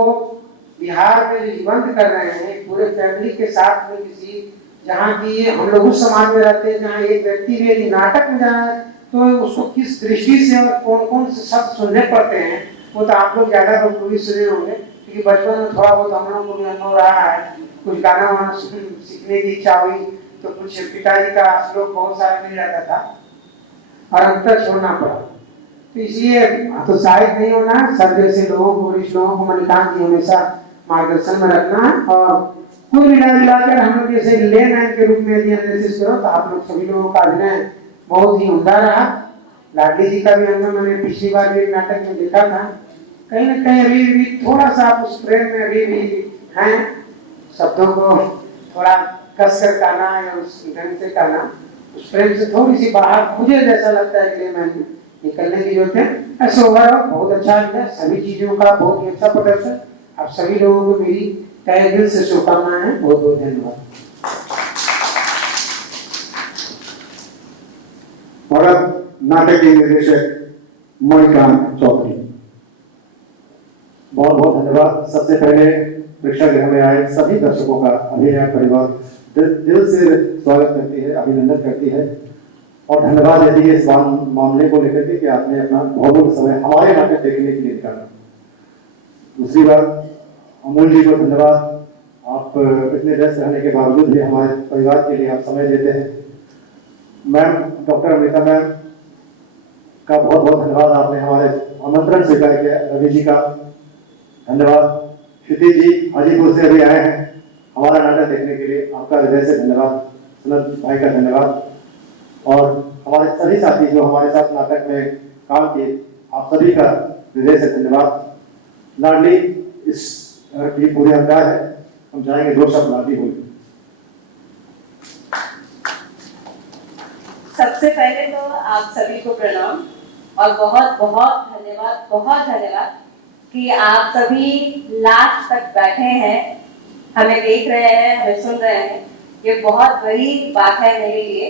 बिहार में जीवंत कर रहे हैं, पूरे फैमिली के साथ में किसी जहाँ की हम लोग उस समाज में रहते हैं जहाँ एक व्यक्ति भी यदि नाटक में जाए तो उसको किस दृष्टि से और कौन कौन से शब्द सुनने पड़ते हैं वो तो आप लोग ज्यादा बखूबी सुने होंगे, क्योंकि बचपन में थोड़ा बहुत हम लोगों को भी अनुभव रहा है। कुछ गाना वाना सीखने की इच्छा हुई तो कुछ पिताजी का श्लोक बहुत सारा मिल जाता था और अंतर छोड़ना पड़ा, तो इसलिए हतोत्साहित नहीं होना है। सब जैसे लोगों को वरिष्ठ लोगों को मणिकांत जी हमेशा मार्गदर्शन में रखना है। और कुल मिलाकर हम लोग जैसे लेमैन के रूप में यदि एनालिसिस करो तो आप लोग सभी लोगों का अभिनय बहुत ही उम्दा रहा। लाडली जी का भी अनुभव मैंने पिछली बार भी नाटक में देखा था, कहीं ना कहीं अभी भी थोड़ा सा आप उस प्रेम में अभी भी हैं, शब्दों को थोड़ा कस कर कहना या उस ढंग से कहना, उस प्रेम से थोड़ी सी बाहर मुझे जैसा लगता है कि लेमैन निकलने की जरूरत है। ऐसे ओवरऑल बहुत अच्छा है, सभी चीजों का बहुत ही अच्छा प्रदर्शन। आप सभी लोगों को मेरी तहे दिल से शुभकामनाएं हैं। बहुत बहुत धन्यवाद। और अब नाटक के निर्देशक मणिकांत चौधरी। बहुत बहुत धन्यवाद। सबसे पहले प्रेक्षागृह में आए सभी दर्शकों का अभिनय परिवार दिल से स्वागत करती है, अभिनंदन करती है और धन्यवाद देती है इस मामले को लेकर के कि आपने अपना बहुमूल्य समय हमारे नाटक देखने के लिए निकाला। दूसरी बात अमूल जी को धन्यवाद, आप इतने व्यस्त रहने के बावजूद भी हमारे परिवार के लिए आप समय देते हैं। मैम डॉक्टर अमृता मैम का बहुत बहुत धन्यवाद, आपने हमारे आमंत्रण स्वीकार किया। रवि जी का धन्यवाद। क्षितिज जी हाजीपुर से अभी आए हैं हमारा नाटक देखने के लिए, आपका हृदय से धन्यवाद। सुनत भाई का धन्यवाद और हमारे सभी साथी जो हमारे साथ नाटक में काम किए, आप सभी का हृदय से धन्यवाद। लाडली इस की पूरी हकदार है, हम चाहेंगे 2 शब्द लाडली बोले। सबसे पहले तो आप सभी को प्रणाम और बहुत बहुत धन्यवाद कि आप सभी लास्ट तक बैठे हैं, हमें देख रहे हैं, हमें सुन रहे हैं। ये बहुत बड़ी बात है मेरे लिए।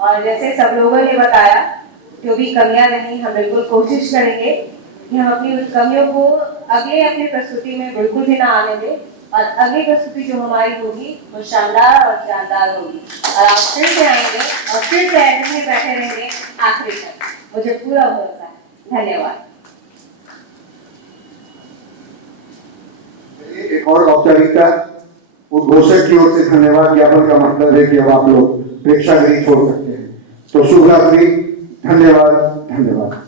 और जैसे सब लोगों ने बताया जो भी कमियां रही, हम बिल्कुल कोशिश करेंगे कि हम अपनी उस कमियों को अगले अपनी प्रस्तुति में बिल्कुल भी ना आने दें और अगली प्रस्तुति जो हमारी होगी वो शानदार और जानदार होगी और आप फिर से आएंगे और फिर से ऐसे में बैठे रहेंगे आखिरी तक, मुझे पूरा भरोसा है। धन्यवाद। एक और औपचारिकता उद्घोषक की ओर से धन्यवाद ज्ञापन का मतलब है कि अब आप लोग प्रेक्षागृह छोड़ सकते हैं। तो शुभ रात्रि, धन्यवाद।